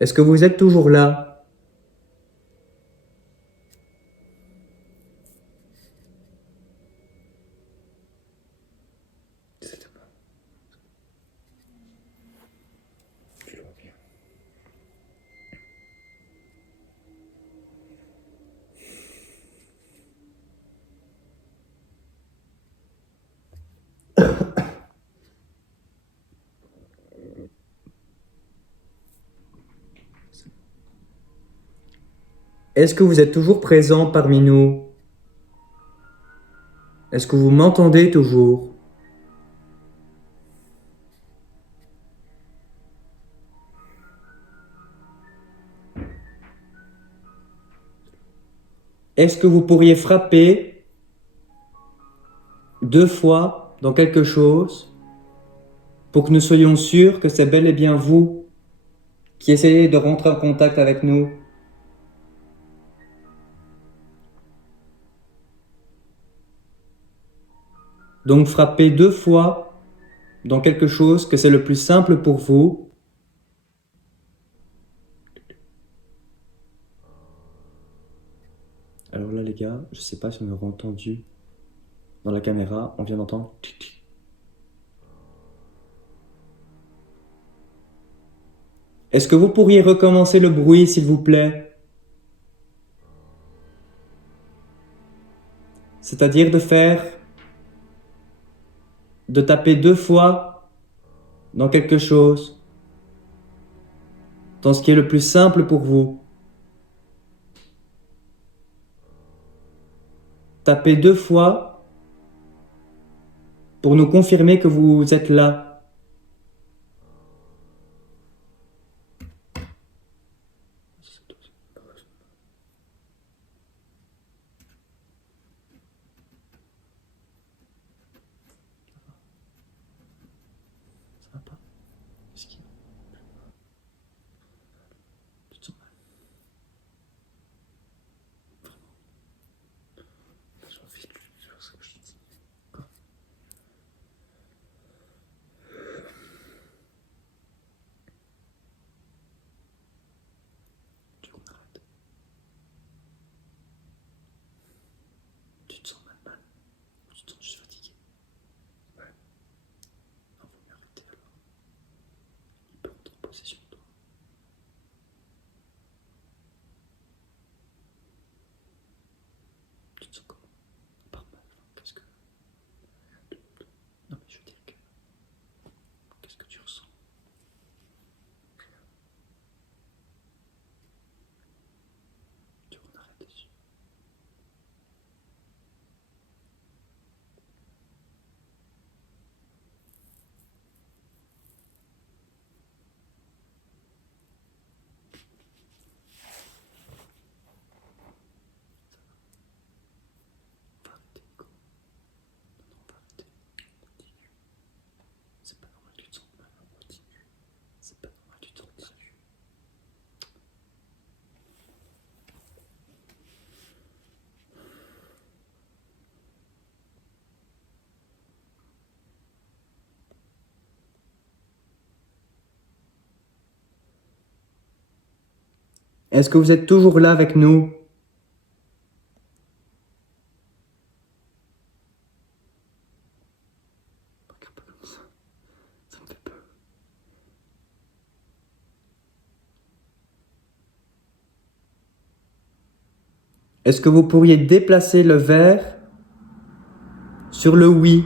Est-ce que vous êtes toujours là? C'est bon. Je le vois bien. Est-ce que vous êtes toujours présent parmi nous? Est-ce que vous m'entendez toujours? Est-ce que vous pourriez frapper 2 fois dans quelque chose pour que nous soyons sûrs que c'est bel et bien vous qui essayez de rentrer en contact avec nous? Donc frappez 2 fois dans quelque chose que c'est le plus simple pour vous. Alors là les gars, je sais pas si on aura entendu dans la caméra, on vient d'entendre tic tic. Est-ce que vous pourriez recommencer le bruit s'il vous plaît? C'est-à-dire de taper 2 fois dans quelque chose, dans ce qui est le plus simple pour vous. Tapez 2 fois pour nous confirmer que vous êtes là. Ça va pas? Qu'est-ce qu'il y a? Tu te sens mal? Je m'en fiche plus, c'est pour ça que je te dis. Du coup, on arrête. Tu te sens mal? Ou tu te sens juste fatigué? Ouais. Non, vaut mieux arrêter alors. Il peut rentrer en possession de toi. Tu te sens comment? Pas mal, enfin, qu'est-ce que... Non mais je veux dire que... Qu'est-ce que tu ressens? Tu vois, on arrête dessus. On va arrêter, Nico. Non, on va arrêter. Continue. C'est pas normal que tu te sentes mal. Continue. C'est pas normal que tu te sentes mal. Est-ce que vous êtes toujours là avec nous? Regarde pas comme ça me fait peur. Est-ce que vous pourriez déplacer le verre sur le oui?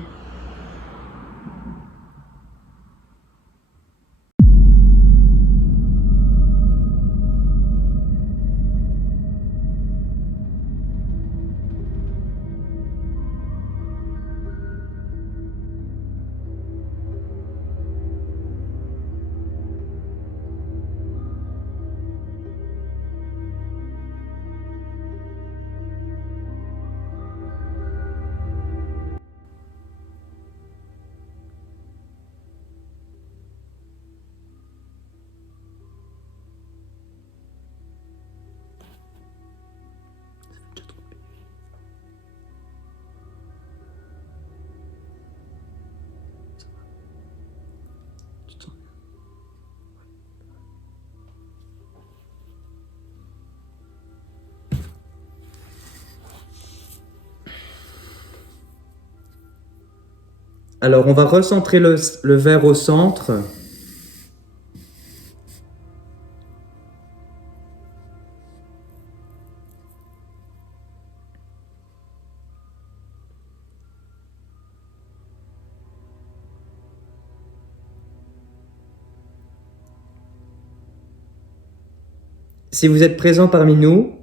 Alors, on va recentrer le verre au centre. Si vous êtes présent parmi nous,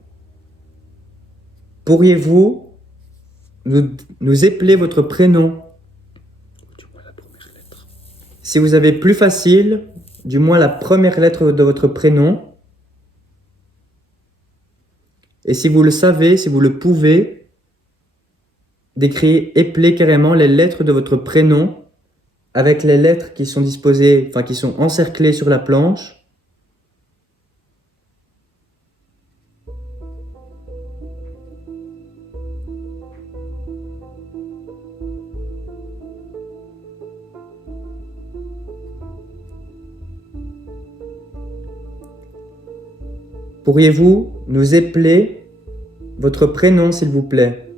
pourriez-vous nous épeler votre prénom? Du moins la première lettre. Si vous avez plus facile, du moins la première lettre de votre prénom. Et si vous le savez, si vous le pouvez, épeler carrément les lettres de votre prénom avec les lettres qui sont disposées, enfin qui sont encerclées sur la planche. Pourriez-vous nous épeler votre prénom, s'il vous plaît?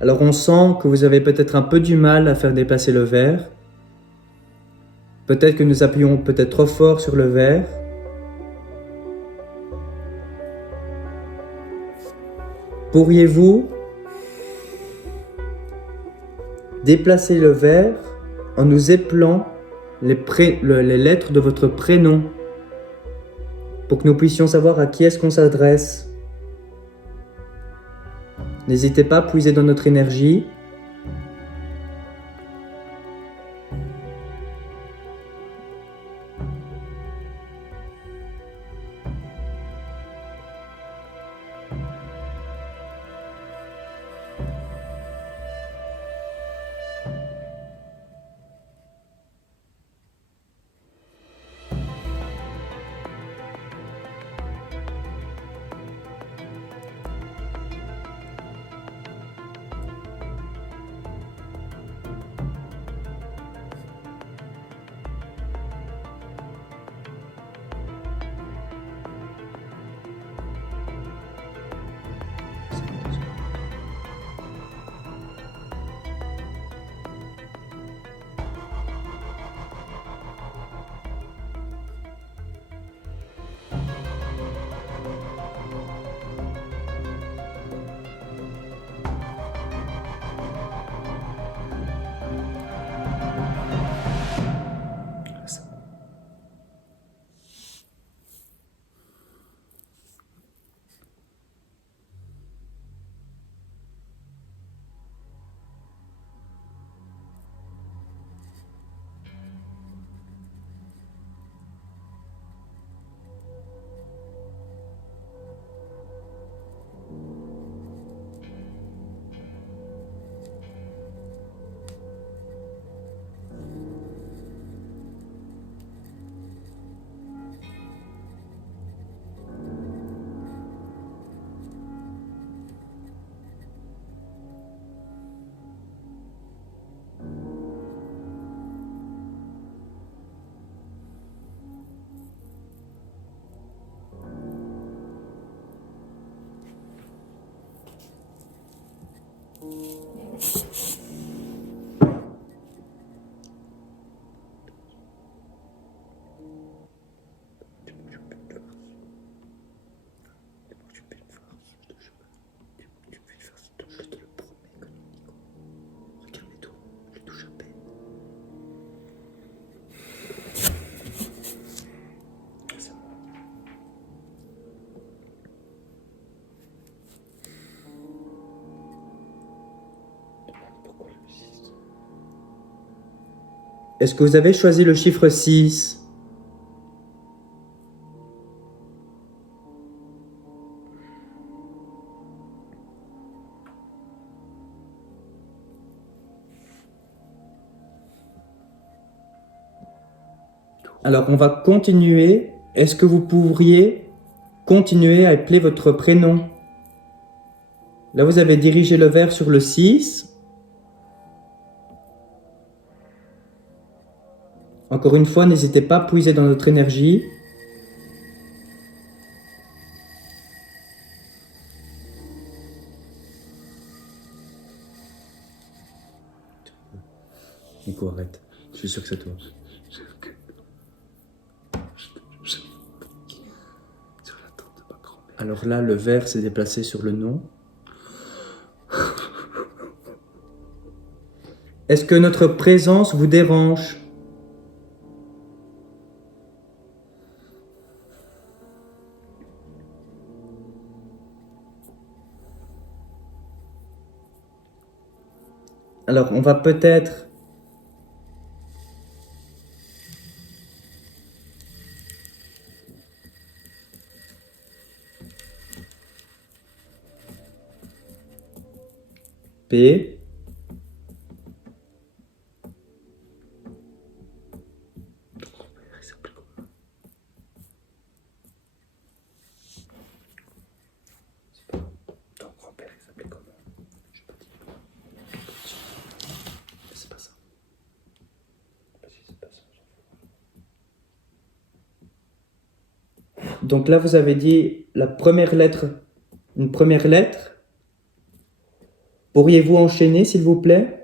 Alors on sent que vous avez peut-être un peu du mal à faire déplacer le verre. Peut-être que nous appuyons peut-être trop fort sur le verre. Pourriez-vous déplacer le verre en nous épelant les lettres de votre prénom pour que nous puissions savoir à qui est-ce qu'on s'adresse? N'hésitez pas à puiser dans notre énergie. Est-ce que vous avez choisi le chiffre 6? Alors on va continuer. Est-ce que vous pourriez continuer à épeler votre prénom? Là vous avez dirigé le verre sur le 6. Encore une fois, n'hésitez pas à puiser dans notre énergie. Nico, arrête. Je suis sûr que c'est toi. Alors là, le verre s'est déplacé sur le nom. Est-ce que notre présence vous dérange? Alors, on va peut-être P. Ton grand-père, il s'appelait comment? Je sais pas dire. C'est pas ça. Vas-y, c'est pas ça. Donc là, vous avez dit la première lettre, une première lettre. Pourriez-vous enchaîner, s'il vous plaît?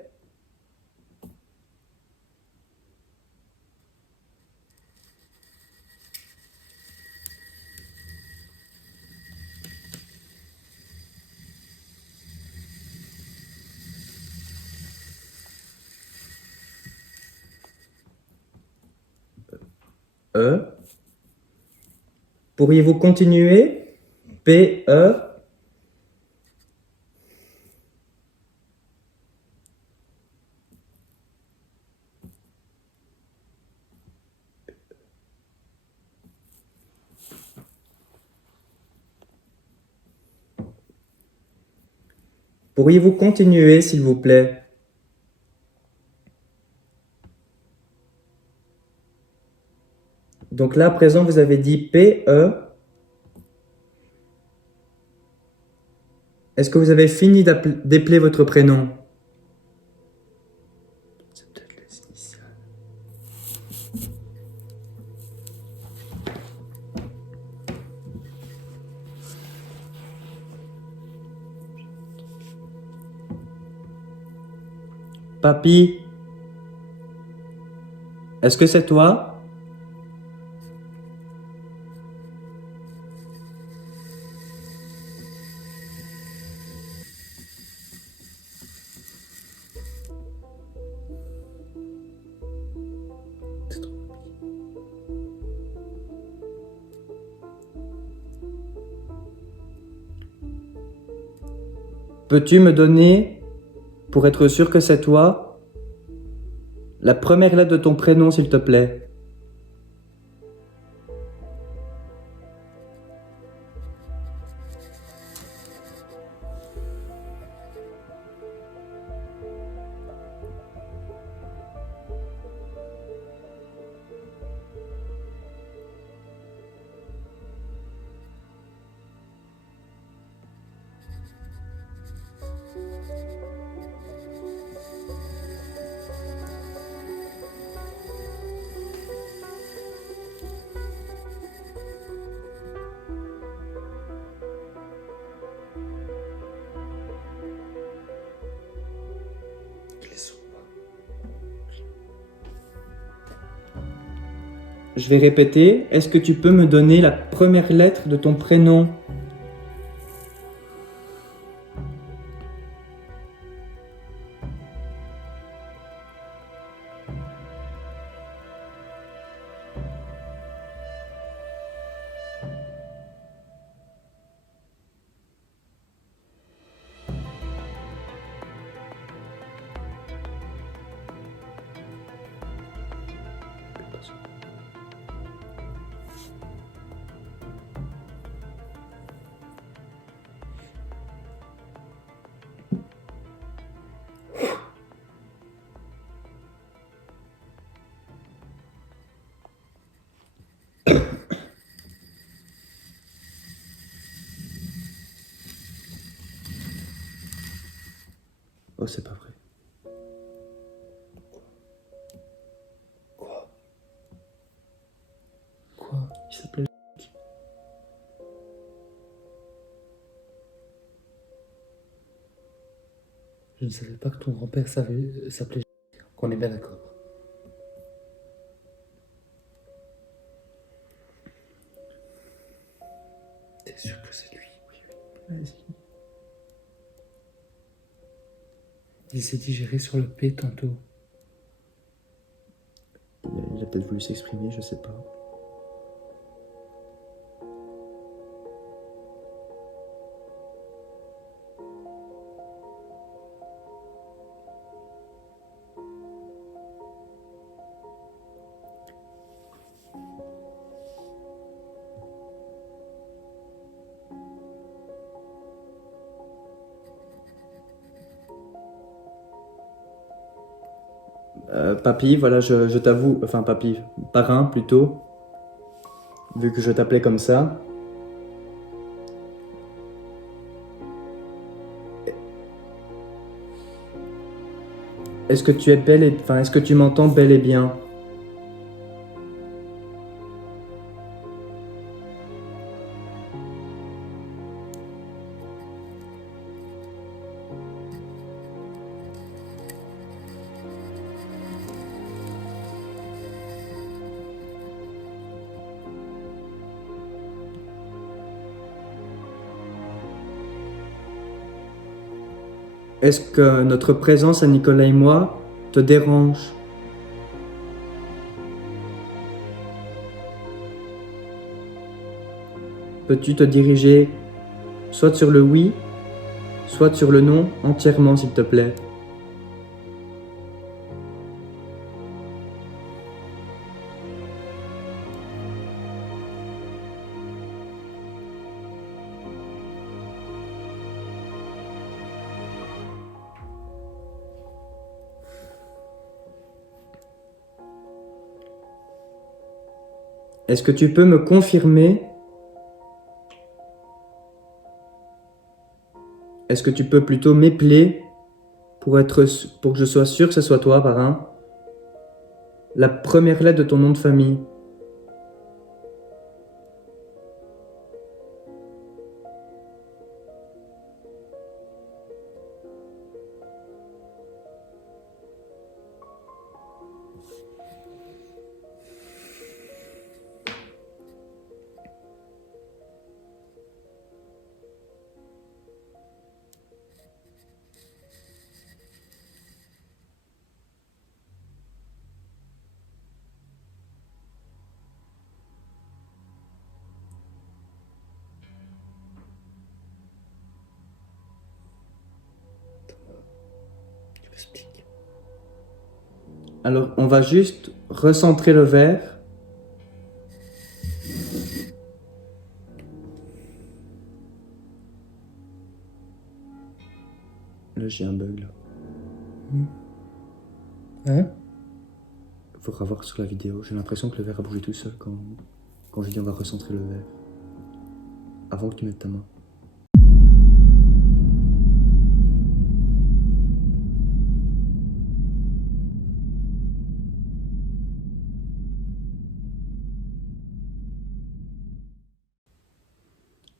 E. Pourriez-vous continuer? P, E. Pourriez-vous continuer, s'il vous plaît? Donc là, à présent, vous avez dit P, E. Est-ce que vous avez fini d'épeler votre prénom? C'est peut-être les initiales. Papy, est-ce que c'est toi? C'est trop. Peux-tu me donner, pour être sûr que c'est toi, la première lettre de ton prénom, s'il te plaît? Je les sens pas. Je vais répéter. Est-ce que tu peux me donner la première lettre de ton prénom? Oh, c'est pas vrai. Quoi? Je ne savais pas que ton grand-père s'appelait. Qu'on est bien d'accord. T'es sûr que c'est lui? Oui. Vas-y. Il s'est digéré sur le P tantôt. Il a peut-être voulu s'exprimer, je sais pas. Papy, voilà, je t'avoue, enfin papy, parrain plutôt, vu que je t'appelais comme ça. Est-ce que tu es est-ce que tu m'entends bel et bien? Est-ce que notre présence à Nicolas et moi te dérange? Peux-tu te diriger soit sur le oui, soit sur le non entièrement, s'il te plaît? Est-ce que tu peux me confirmer? Est-ce que tu peux plutôt m'épeler pour que je sois sûr que ce soit toi, parrain? La première lettre de ton nom de famille. Tu m'expliques. Alors, on va juste recentrer le verre. Là, j'ai un bug, là. Hein? Faudra voir sur la vidéo. J'ai l'impression que le verre a bougé tout seul quand j'ai dit on va recentrer le verre. Avant que tu mettes ta main.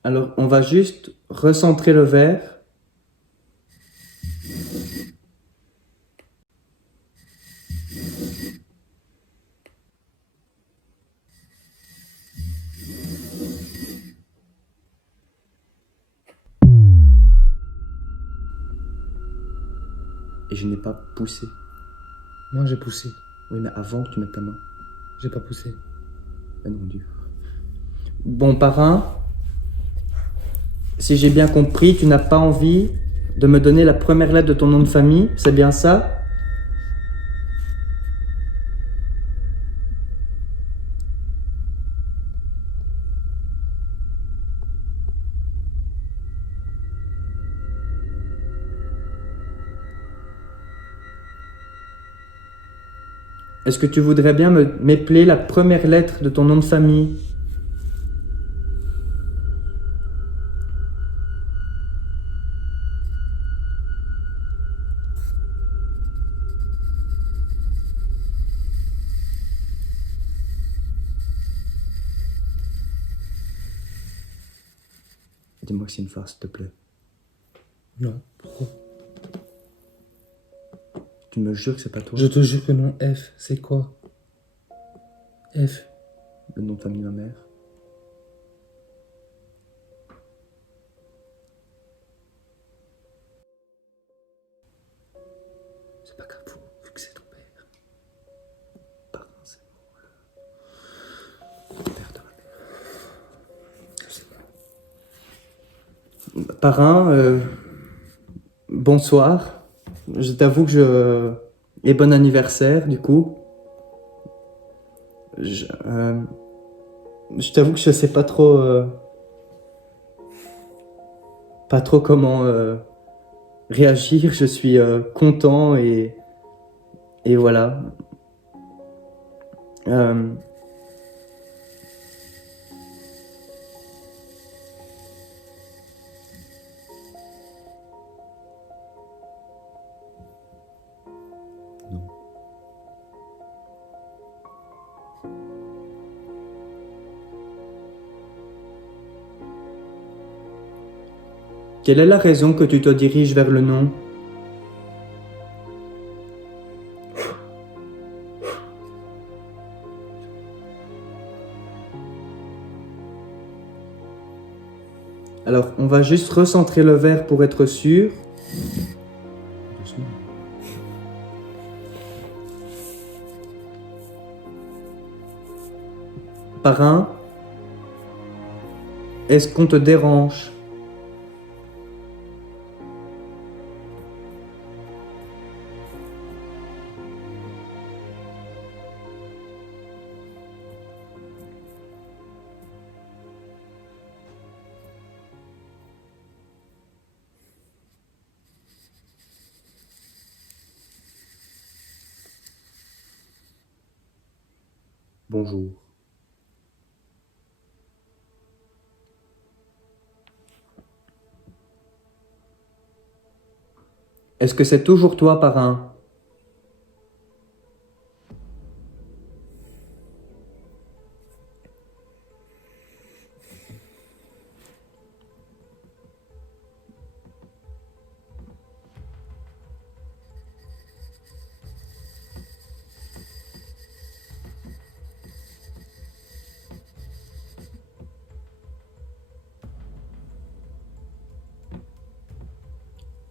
Alors, on va juste recentrer le verre. Et je n'ai pas poussé. Moi, j'ai poussé. Oui, mais avant que tu mettes ta main. J'ai pas poussé. Ah non, Dieu. Bon, parrain, si j'ai bien compris, tu n'as pas envie de me donner la première lettre de ton nom de famille, c'est bien ça? Est-ce que tu voudrais bien m'épeler la première lettre de ton nom de famille? Dis-moi que c'est une farce, s'il te plaît. Non, pourquoi? Tu me jures que c'est pas toi? Je te jure que non. F, c'est quoi? F. Le nom de famille de ma mère. C'est pas grave, vu que c'est ton père. Pardon, c'est le père de ma mère. Parrain, bonsoir. Je t'avoue que Et bon anniversaire, du coup. Je t'avoue que je sais pas trop... pas trop comment réagir. Je suis content et voilà. Non. Quelle est la raison que tu te diriges vers le non? Alors, on va juste recentrer le verre pour être sûr. Parrain, est-ce qu'on te dérange? Bonjour. Est-ce que c'est toujours toi, parrain?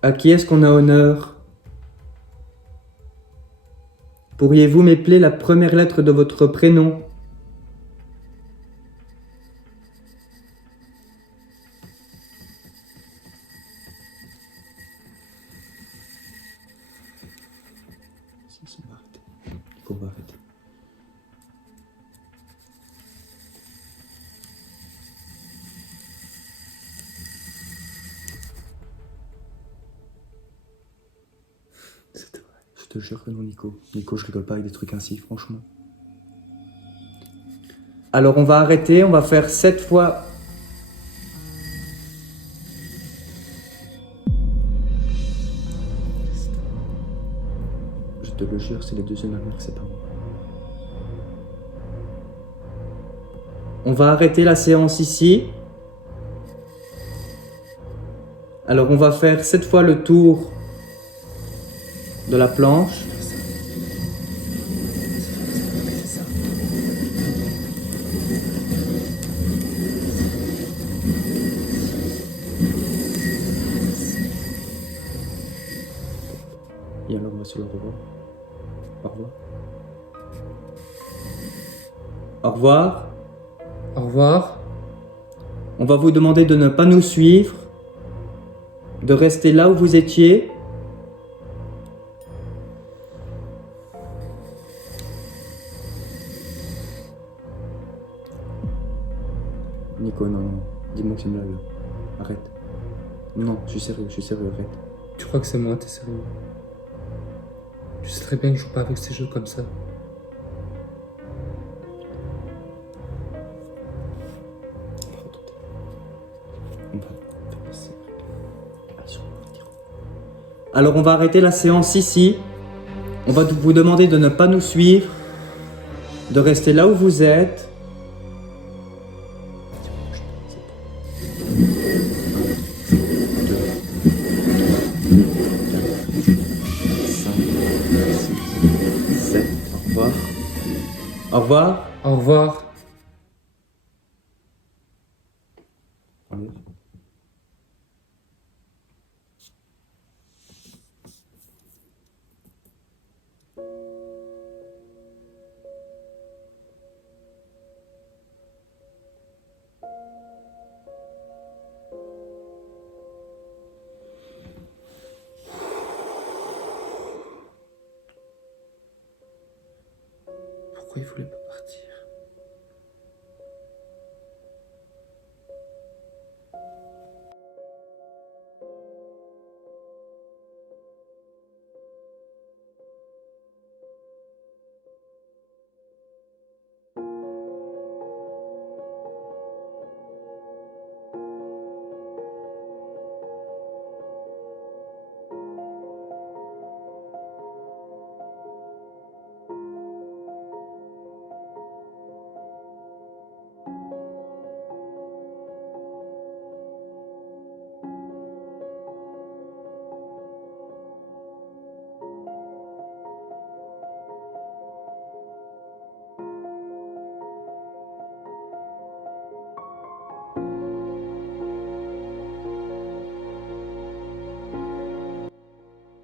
À qui est-ce qu'on a honneur? Pourriez-vous m'épeler la première lettre de votre prénom? On va arrêter. Il faut arrêter. C'est vrai. Je te jure que non, Nico. Nico, je rigole pas avec des trucs ainsi, franchement. Alors, on va arrêter. On va faire 7 fois... Je te le jure, c'est les deux yeux de ma mère, c'est pas moi. On va arrêter la séance ici. Alors, on va faire 7 fois le tour de la planche. Et alors, on va se le revoir. Au revoir. Au revoir. Au revoir. On va vous demander de ne pas nous suivre, de rester là où vous étiez. Nico, non, non. Dis-moi que c'est une blague. Arrête. Non, je suis sérieux, arrête. Tu crois que c'est moi, t'es sérieux? Tu sais très bien que je joue pas avec ces jeux comme ça. Alors on va arrêter la séance ici. On va vous demander de ne pas nous suivre, de rester là où vous êtes. Au revoir. Au revoir. Pourquoi il voulait pas partir?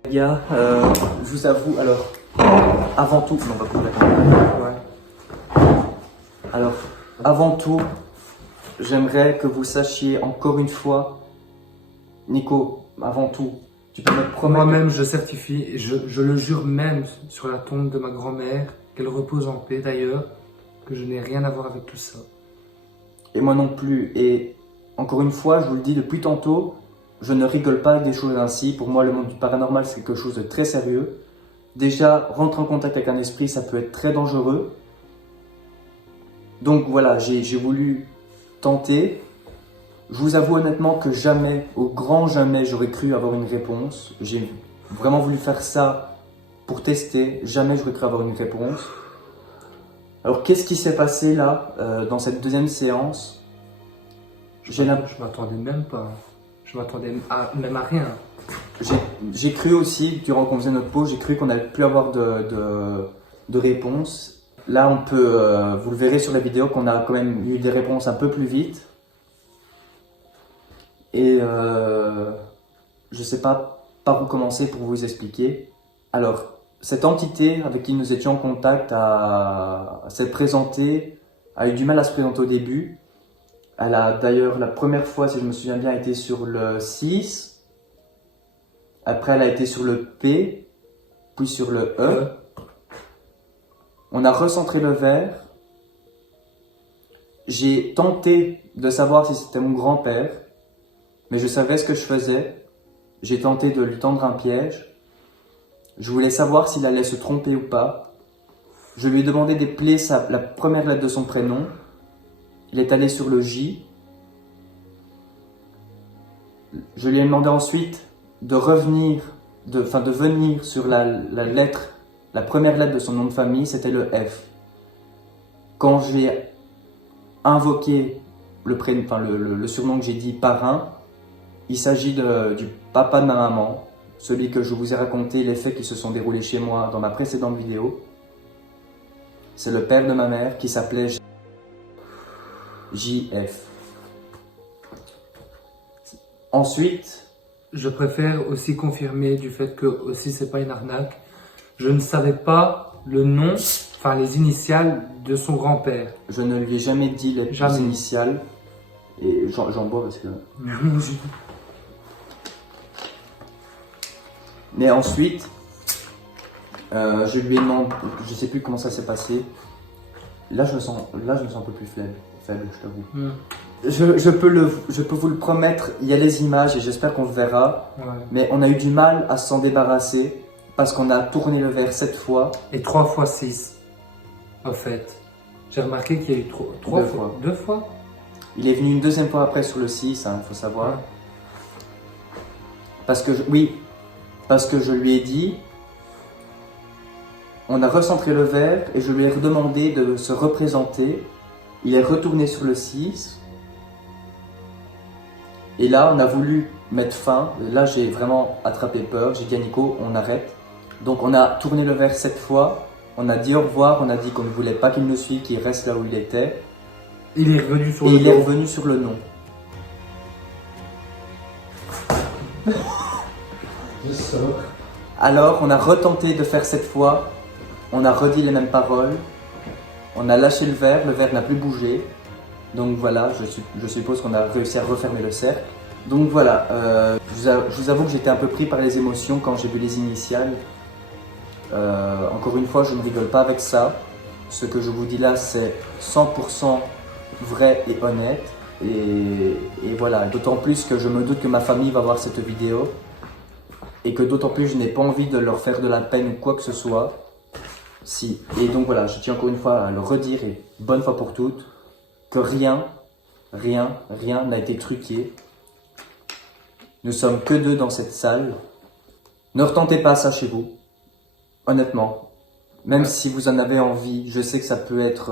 Les gars, je vous avoue, alors, avant tout, on va couper la caméra. Ouais. Alors, avant tout, j'aimerais que vous sachiez encore une fois, Nico, avant tout, tu peux me promettre. Moi-même, je certifie, et je le jure même sur la tombe de ma grand-mère, qu'elle repose en paix d'ailleurs, que je n'ai rien à voir avec tout ça. Et moi non plus. Et encore une fois, je vous le dis depuis tantôt, je ne rigole pas avec des choses ainsi. Pour moi, le monde du paranormal, c'est quelque chose de très sérieux. Déjà, rentrer en contact avec un esprit, ça peut être très dangereux. Donc voilà, j'ai voulu tenter. Je vous avoue honnêtement que jamais, au grand jamais, j'aurais cru avoir une réponse. J'ai vraiment voulu faire ça pour tester. Jamais j'aurais cru avoir une réponse. Alors, qu'est-ce qui s'est passé là, dans cette deuxième séance? Je m'attendais même pas. Je m'attendais même à rien. J'ai cru aussi, durant qu'on faisait notre pause, j'ai cru qu'on n'allait plus avoir de réponse. Là, on peut, vous le verrez sur la vidéo, qu'on a quand même eu des réponses un peu plus vite. Et je ne sais pas par où commencer pour vous expliquer. Alors, cette entité avec qui nous étions en contact s'est présentée, a eu du mal à se présenter au début. Elle a d'ailleurs, la première fois, si je me souviens bien, été sur le 6. Après, elle a été sur le P, puis sur le E. On a recentré le verre. J'ai tenté de savoir si c'était mon grand-père, mais je savais ce que je faisais. J'ai tenté de lui tendre un piège. Je voulais savoir s'il allait se tromper ou pas. Je lui ai demandé d'épeler la première lettre de son prénom. Il est allé sur le J. Je lui ai demandé ensuite de revenir, de venir sur la lettre, la première lettre de son nom de famille, c'était le F. Quand j'ai invoqué le surnom que j'ai dit parrain, il s'agit du papa de ma maman, celui que je vous ai raconté, les faits qui se sont déroulés chez moi dans ma précédente vidéo. C'est le père de ma mère qui s'appelait JF. Ensuite, je préfère aussi confirmer du fait que aussi c'est pas une arnaque. Je ne savais pas le nom, enfin les initiales de son grand-père. Je ne lui ai jamais dit les initiales. Et j'en bois parce que... Mais ensuite, je lui ai demandé, je sais plus comment ça s'est passé. Là, je me sens un peu plus faible, je t'avoue. Je peux vous le promettre, il y a les images et j'espère qu'on le verra. Ouais. Mais on a eu du mal à s'en débarrasser parce qu'on a tourné le verre 7 fois. Et 3 fois 6, en fait. J'ai remarqué qu'il y a eu 3 fois. 2 fois. Il est venu une deuxième fois après sur le 6, il faut savoir. Ouais. Parce que je lui ai dit, on a recentré le verre et je lui ai redemandé de se représenter. Il est retourné sur le 6. Et là, on a voulu mettre fin. Là, j'ai vraiment attrapé peur. J'ai dit à Nico, on arrête. Donc, on a tourné le verre 7 fois. On a dit au revoir, on a dit qu'on ne voulait pas qu'il nous suive, qu'il reste là où il était. Il est revenu sur Et le il est nom. revenu sur le nom. Je sors. Alors, on a retenté de faire cette fois. On a redit les mêmes paroles. On a lâché le verre n'a plus bougé. Donc voilà, je suppose qu'on a réussi à refermer le cercle. Donc voilà, je vous avoue que j'étais un peu pris par les émotions quand j'ai vu les initiales. Encore une fois, je ne rigole pas avec ça. Ce que je vous dis là, c'est 100% vrai et honnête. Et voilà, d'autant plus que je me doute que ma famille va voir cette vidéo. Et que d'autant plus je n'ai pas envie de leur faire de la peine ou quoi que ce soit. Si. Et donc voilà, je tiens encore une fois à le redire et bonne fois pour toutes, que rien n'a été truqué. Nous sommes que deux dans cette salle. Ne retentez pas ça chez vous. Honnêtement. Même si vous en avez envie, je sais que ça peut être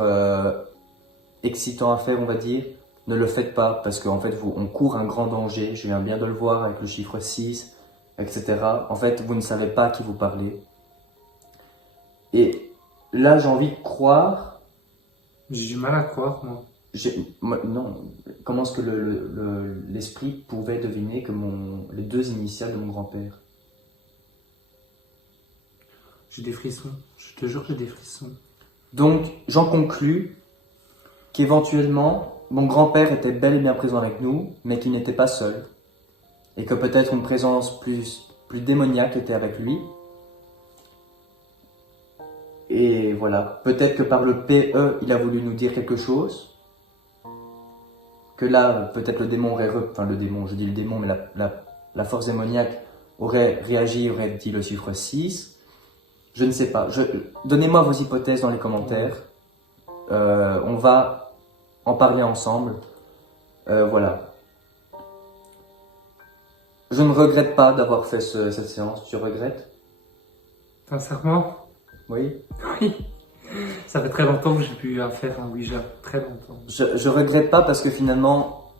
excitant à faire, on va dire. Ne le faites pas parce qu'en fait, on court un grand danger. Je viens bien de le voir avec le chiffre 6, etc. En fait, vous ne savez pas à qui vous parlez. Et là, j'ai envie de croire. J'ai du mal à croire, moi. Non, comment est-ce que l'esprit pouvait deviner que les deux initiales de mon grand-père? J'ai des frissons. Je te jure, j'ai des frissons. Donc, j'en conclus qu'éventuellement, mon grand-père était bel et bien présent avec nous, mais qu'il n'était pas seul. Et que peut-être une présence plus démoniaque était avec lui. Et voilà, peut-être que par le PE, il a voulu nous dire quelque chose. Que là, peut-être le démon aurait... Enfin, le démon, je dis le démon, mais la force démoniaque aurait réagi, aurait dit le chiffre 6. Je ne sais pas. Donnez-moi vos hypothèses dans les commentaires. On va en parler ensemble. Voilà. Je ne regrette pas d'avoir fait cette séance. Tu regrettes? Sincèrement? Oui. Oui. Ça fait très longtemps que j'ai pu faire un Ouija. Très longtemps. Je regrette pas parce que finalement,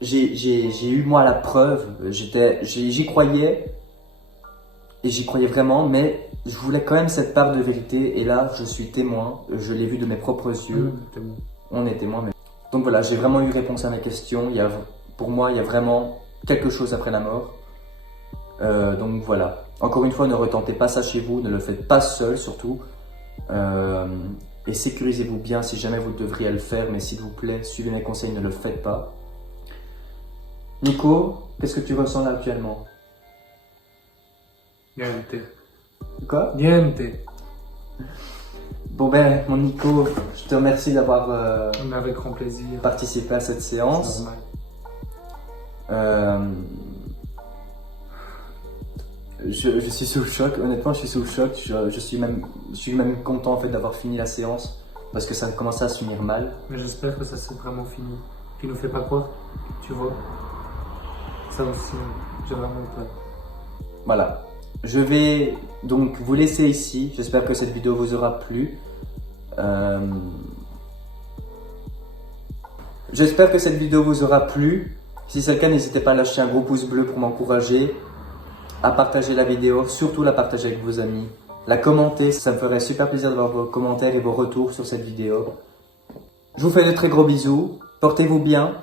j'ai eu moi la preuve. J'y croyais. Et j'y croyais vraiment, mais je voulais quand même cette part de vérité. Et là, je suis témoin. Je l'ai vu de mes propres yeux. On est témoin. Mais... Donc voilà, j'ai vraiment eu réponse à mes questions. Pour moi, il y a vraiment quelque chose après la mort. Donc voilà. Encore une fois, ne retentez pas ça chez vous. Ne le faites pas seul, surtout. Et sécurisez-vous bien si jamais vous devriez le faire. Mais s'il vous plaît, suivez mes conseils, ne le faites pas. Nico, qu'est-ce que tu ressens là actuellement? Niente. Quoi? Niente. Bon ben, mon Nico, je te remercie d'avoir Avec grand plaisir. participé à cette C'est séance. normal. Je suis sous le choc, honnêtement je suis sous le choc. Je suis même content en fait d'avoir fini la séance parce que ça commençait à se finir mal. Mais j'espère que ça s'est vraiment fini. Qui nous fait pas croire, tu vois. Ça aussi, j'ai vraiment peur. Voilà. Je vais donc vous laisser ici. J'espère que cette vidéo vous aura plu. J'espère que cette vidéo vous aura plu. Si c'est le cas, n'hésitez pas à lâcher un gros pouce bleu pour m'encourager, à partager la vidéo, surtout la partager avec vos amis, la commenter, ça me ferait super plaisir de voir vos commentaires et vos retours sur cette vidéo. Je vous fais de très gros bisous, portez-vous bien,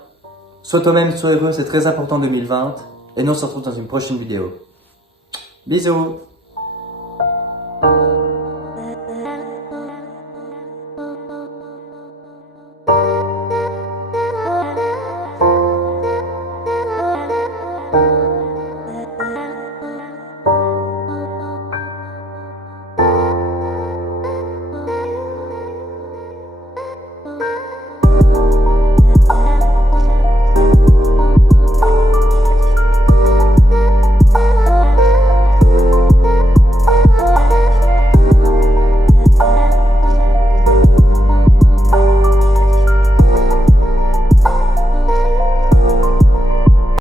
sois toi-même, sois heureux, c'est très important en 2020, et nous on se retrouve dans une prochaine vidéo. Bisous!